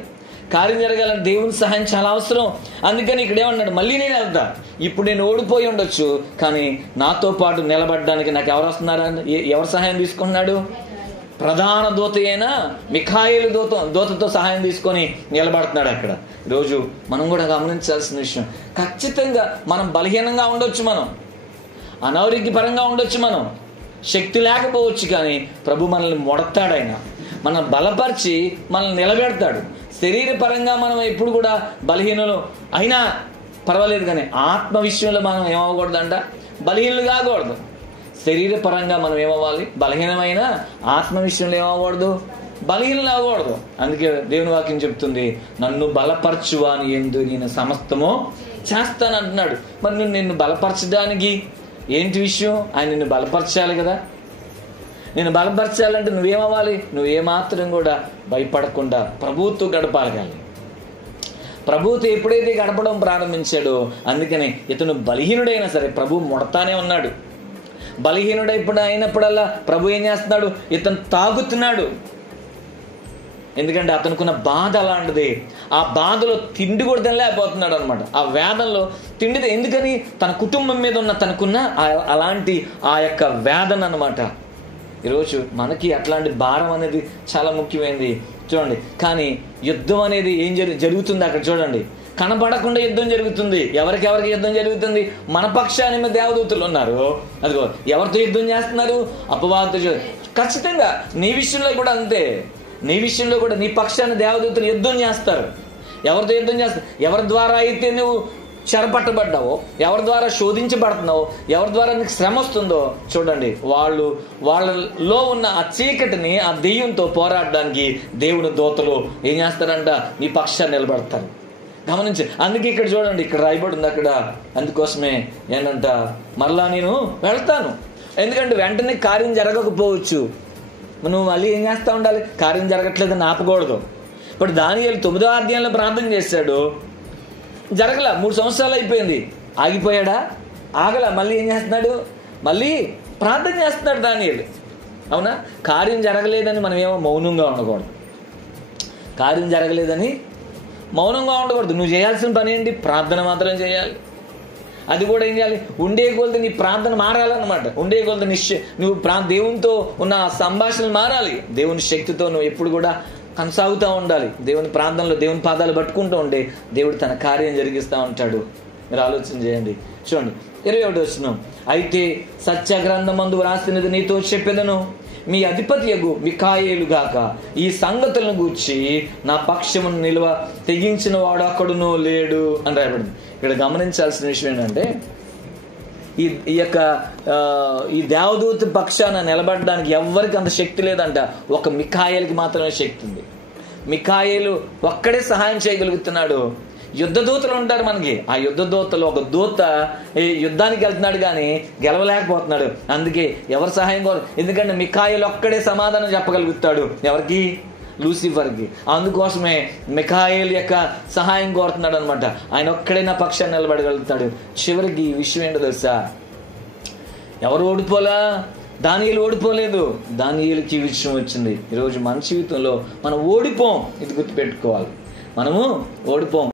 కార్యం జరగాలంటే దేవుని సహాయం చాలా అవసరం. అందుకని ఇక్కడ ఏమన్నాడు, మళ్ళీ నేను వెళ్తా. ఇప్పుడు నేను ఓడిపోయి ఉండొచ్చు, కానీ నాతో పాటు నిలబడడానికి నాకు ఎవరు వస్తున్నారా, ఎవరు సహాయం తీసుకున్నాడు, ప్రధాన దూత అయిన మిఖాయేలు దూతతో సహాయం తీసుకొని నిలబడుతున్నాడు అక్కడ. ఈరోజు మనం కూడా గమనించాల్సిన విషయం, ఖచ్చితంగా మనం బలహీనంగా ఉండొచ్చు, మనం అనారోగ్యపరంగా ఉండొచ్చు, మనం శక్తి లేకపోవచ్చు, కానీ ప్రభు మనల్ని ముడతాడు. ఆయన మనం బలపరిచి మనల్ని నిలబెడతాడు. శరీరపరంగా మనం ఎప్పుడు కూడా బలహీనలు అయినా పర్వాలేదు, కానీ ఆత్మ విషయంలో మనం ఏమవ్వకూడదంట, బలహీనలు కాకూడదు. శరీరపరంగా మనం ఏమవ్వాలి, బలహీనమైన ఆత్మ విషయంలో ఏమవ్వకూడదు, బలహీనలు అవ్వకూడదు. అందుకే దేవుని వాక్యం చెప్తుంది, నన్ను బలపరచువాని యందు నేను సమస్తము చేస్తాను అంటున్నాడు. మరి నువ్వు నిన్ను బలపరచడానికి ఏంటి విషయం, ఆయన నిన్ను బలపరచాలి కదా. నేను బలపరచాలంటే నువ్వేమవ్వాలి, నువ్వేమాత్రం కూడా భయపడకుండా ప్రభువుతో గడపాలి. కానీ ప్రభువుతో ఎప్పుడైతే గడపడం ప్రారంభించాడో, అందుకని ఇతను బలహీనుడైనా సరే ప్రభు ముడతానే ఉన్నాడు. అయినప్పుడల్లా ప్రభు ఏం చేస్తున్నాడు, ఇతను తాగుతున్నాడు. ఎందుకంటే అతనుకున్న బాధ అలాంటిది. ఆ బాధలో తిండి కూడా తినలేకపోతున్నాడు అనమాట. ఆ వేదనలో తిండి, ఎందుకని తన కుటుంబం మీద ఉన్న తనకున్న అలాంటి ఆ యొక్క వేదన అనమాట. ఈరోజు మనకి అట్లాంటి భారం అనేది చాలా ముఖ్యమైనది. చూడండి, కానీ యుద్ధం అనేది ఏం జరుగుతుంది అక్కడ చూడండి, కనపడకుండా యుద్ధం జరుగుతుంది. ఎవరికి యుద్ధం జరుగుతుంది, మన పక్షాన్ని దేవదూతలు ఉన్నారు. అదిగో ఎవరితో యుద్ధం చేస్తున్నారు, అపవాదితో. ఖచ్చితంగా నీ విషయంలో కూడా అంతే. నీ విషయంలో కూడా నీ పక్షాన్ని దేవదూతలు యుద్ధం చేస్తారు. ఎవరితో యుద్ధం చేస్తారు, ఎవరి ద్వారా అయితే నువ్వు చెరపట్టబడ్డావో, ఎవరి ద్వారా శోధించబడుతున్నావో, ఎవరి ద్వారా నీకు శ్రమ వస్తుందో, చూడండి వాళ్ళలో ఉన్న ఆ చీకటిని ఆ దెయ్యంతో పోరాడడానికి దేవుని దూతలు ఏం చేస్తారంట, నీ పక్షాన్ని నిలబడతారు. గమనించి, అందుకే ఇక్కడ చూడండి, ఇక్కడ రాయబడింది అక్కడ. అందుకోసమే ఏంటంట, మరలా నేను వెళ్తాను. ఎందుకంటే వెంటనే కార్యం జరగకపోవచ్చు, నువ్వు మళ్ళీ ఏం చేస్తూ ఉండాలి, కార్యం జరగట్లేదని ఆపకూడదు. ఇప్పుడు దానియేలు 9వ అధ్యాయంలో ప్రార్థన చేశాడు, జరగల. 3 సంవత్సరాలు అయిపోయింది, ఆగిపోయాడా, ఆగల. మళ్ళీ ఏం చేస్తున్నాడు, మళ్ళీ ప్రార్థన చేస్తున్నాడు దానియేలు. అవునా, కార్యం జరగలేదని మనం ఏమో మౌనంగా ఉండకూడదు. కార్యం జరగలేదని మౌనంగా ఉండకూడదు. నువ్వు చేయాల్సిన పని ఏంటి, ప్రార్థన మాత్రం చేయాలి. అది కూడా ఏం చేయాలి, ఉండే కొలది నీ ప్రార్థన మారాలన్నమాట. ఉండే కొలది నువ్వు దేవునితో ఉన్న సంభాషణలు మారాలి. దేవుని శక్తితో నువ్వు ఎప్పుడు కూడా కొనసాగుతూ ఉండాలి. దేవుని ప్రార్థనలో దేవుని పాదాలు పట్టుకుంటూ ఉంటే దేవుడు తన కార్యం జరిగిస్తూ ఉంటాడు. మీరు ఆలోచన చేయండి. చూడండి 21వ వచనం, అయితే సత్యగ్రంథమందు వ్రాసినది నీతో చెప్పెదను, మీ అధిపతియగు మిఖాయేలు గాక ఈ సంగతులను గూర్చి నా పక్షమును నిలువ తెగించిన వాడు అక్కడునో లేడు అని రాయబడింది. ఇక్కడ గమనించాల్సిన విషయం ఏంటంటే, ఈ దేవదూత పక్షాన నిలబడడానికి ఎవరికి అంత శక్తి లేదంట. ఒక మిఖాయేలుకి మాత్రమే శక్తి ఉంది. మిఖాయేలు ఒక్కడే సహాయం చేయగలుగుతున్నాడు. యుద్ధ దూతలు ఉంటారు మనకి. ఆ యుద్ధ దూతలు, ఒక దూత యుద్ధానికి వెళ్తున్నాడు కానీ గెలవలేకపోతున్నాడు. అందుకే ఎవరు సహాయం కోరు, ఎందుకంటే మిఖాయేలు ఒక్కడే సమాధానం చెప్పగలుగుతాడు. ఎవరికి? లూసిఫర్కి. అందుకోసమే మిఖాయేలు యొక్క సహాయం కోరుతున్నాడు అనమాట. ఆయన ఒక్కడే నా పక్షాన్ని నిలబడగలుగుతాడు. చివరికి ఈ విషయం ఏంటో తెలుసా, ఎవరు ఓడిపోలా? దానియేలు ఓడిపోలేదు. దానియేలుకి ఈ విషయం వచ్చింది. ఈరోజు మన జీవితంలో మనం ఓడిపోం, ఇది గుర్తుపెట్టుకోవాలి. మనము ఓడిపోం.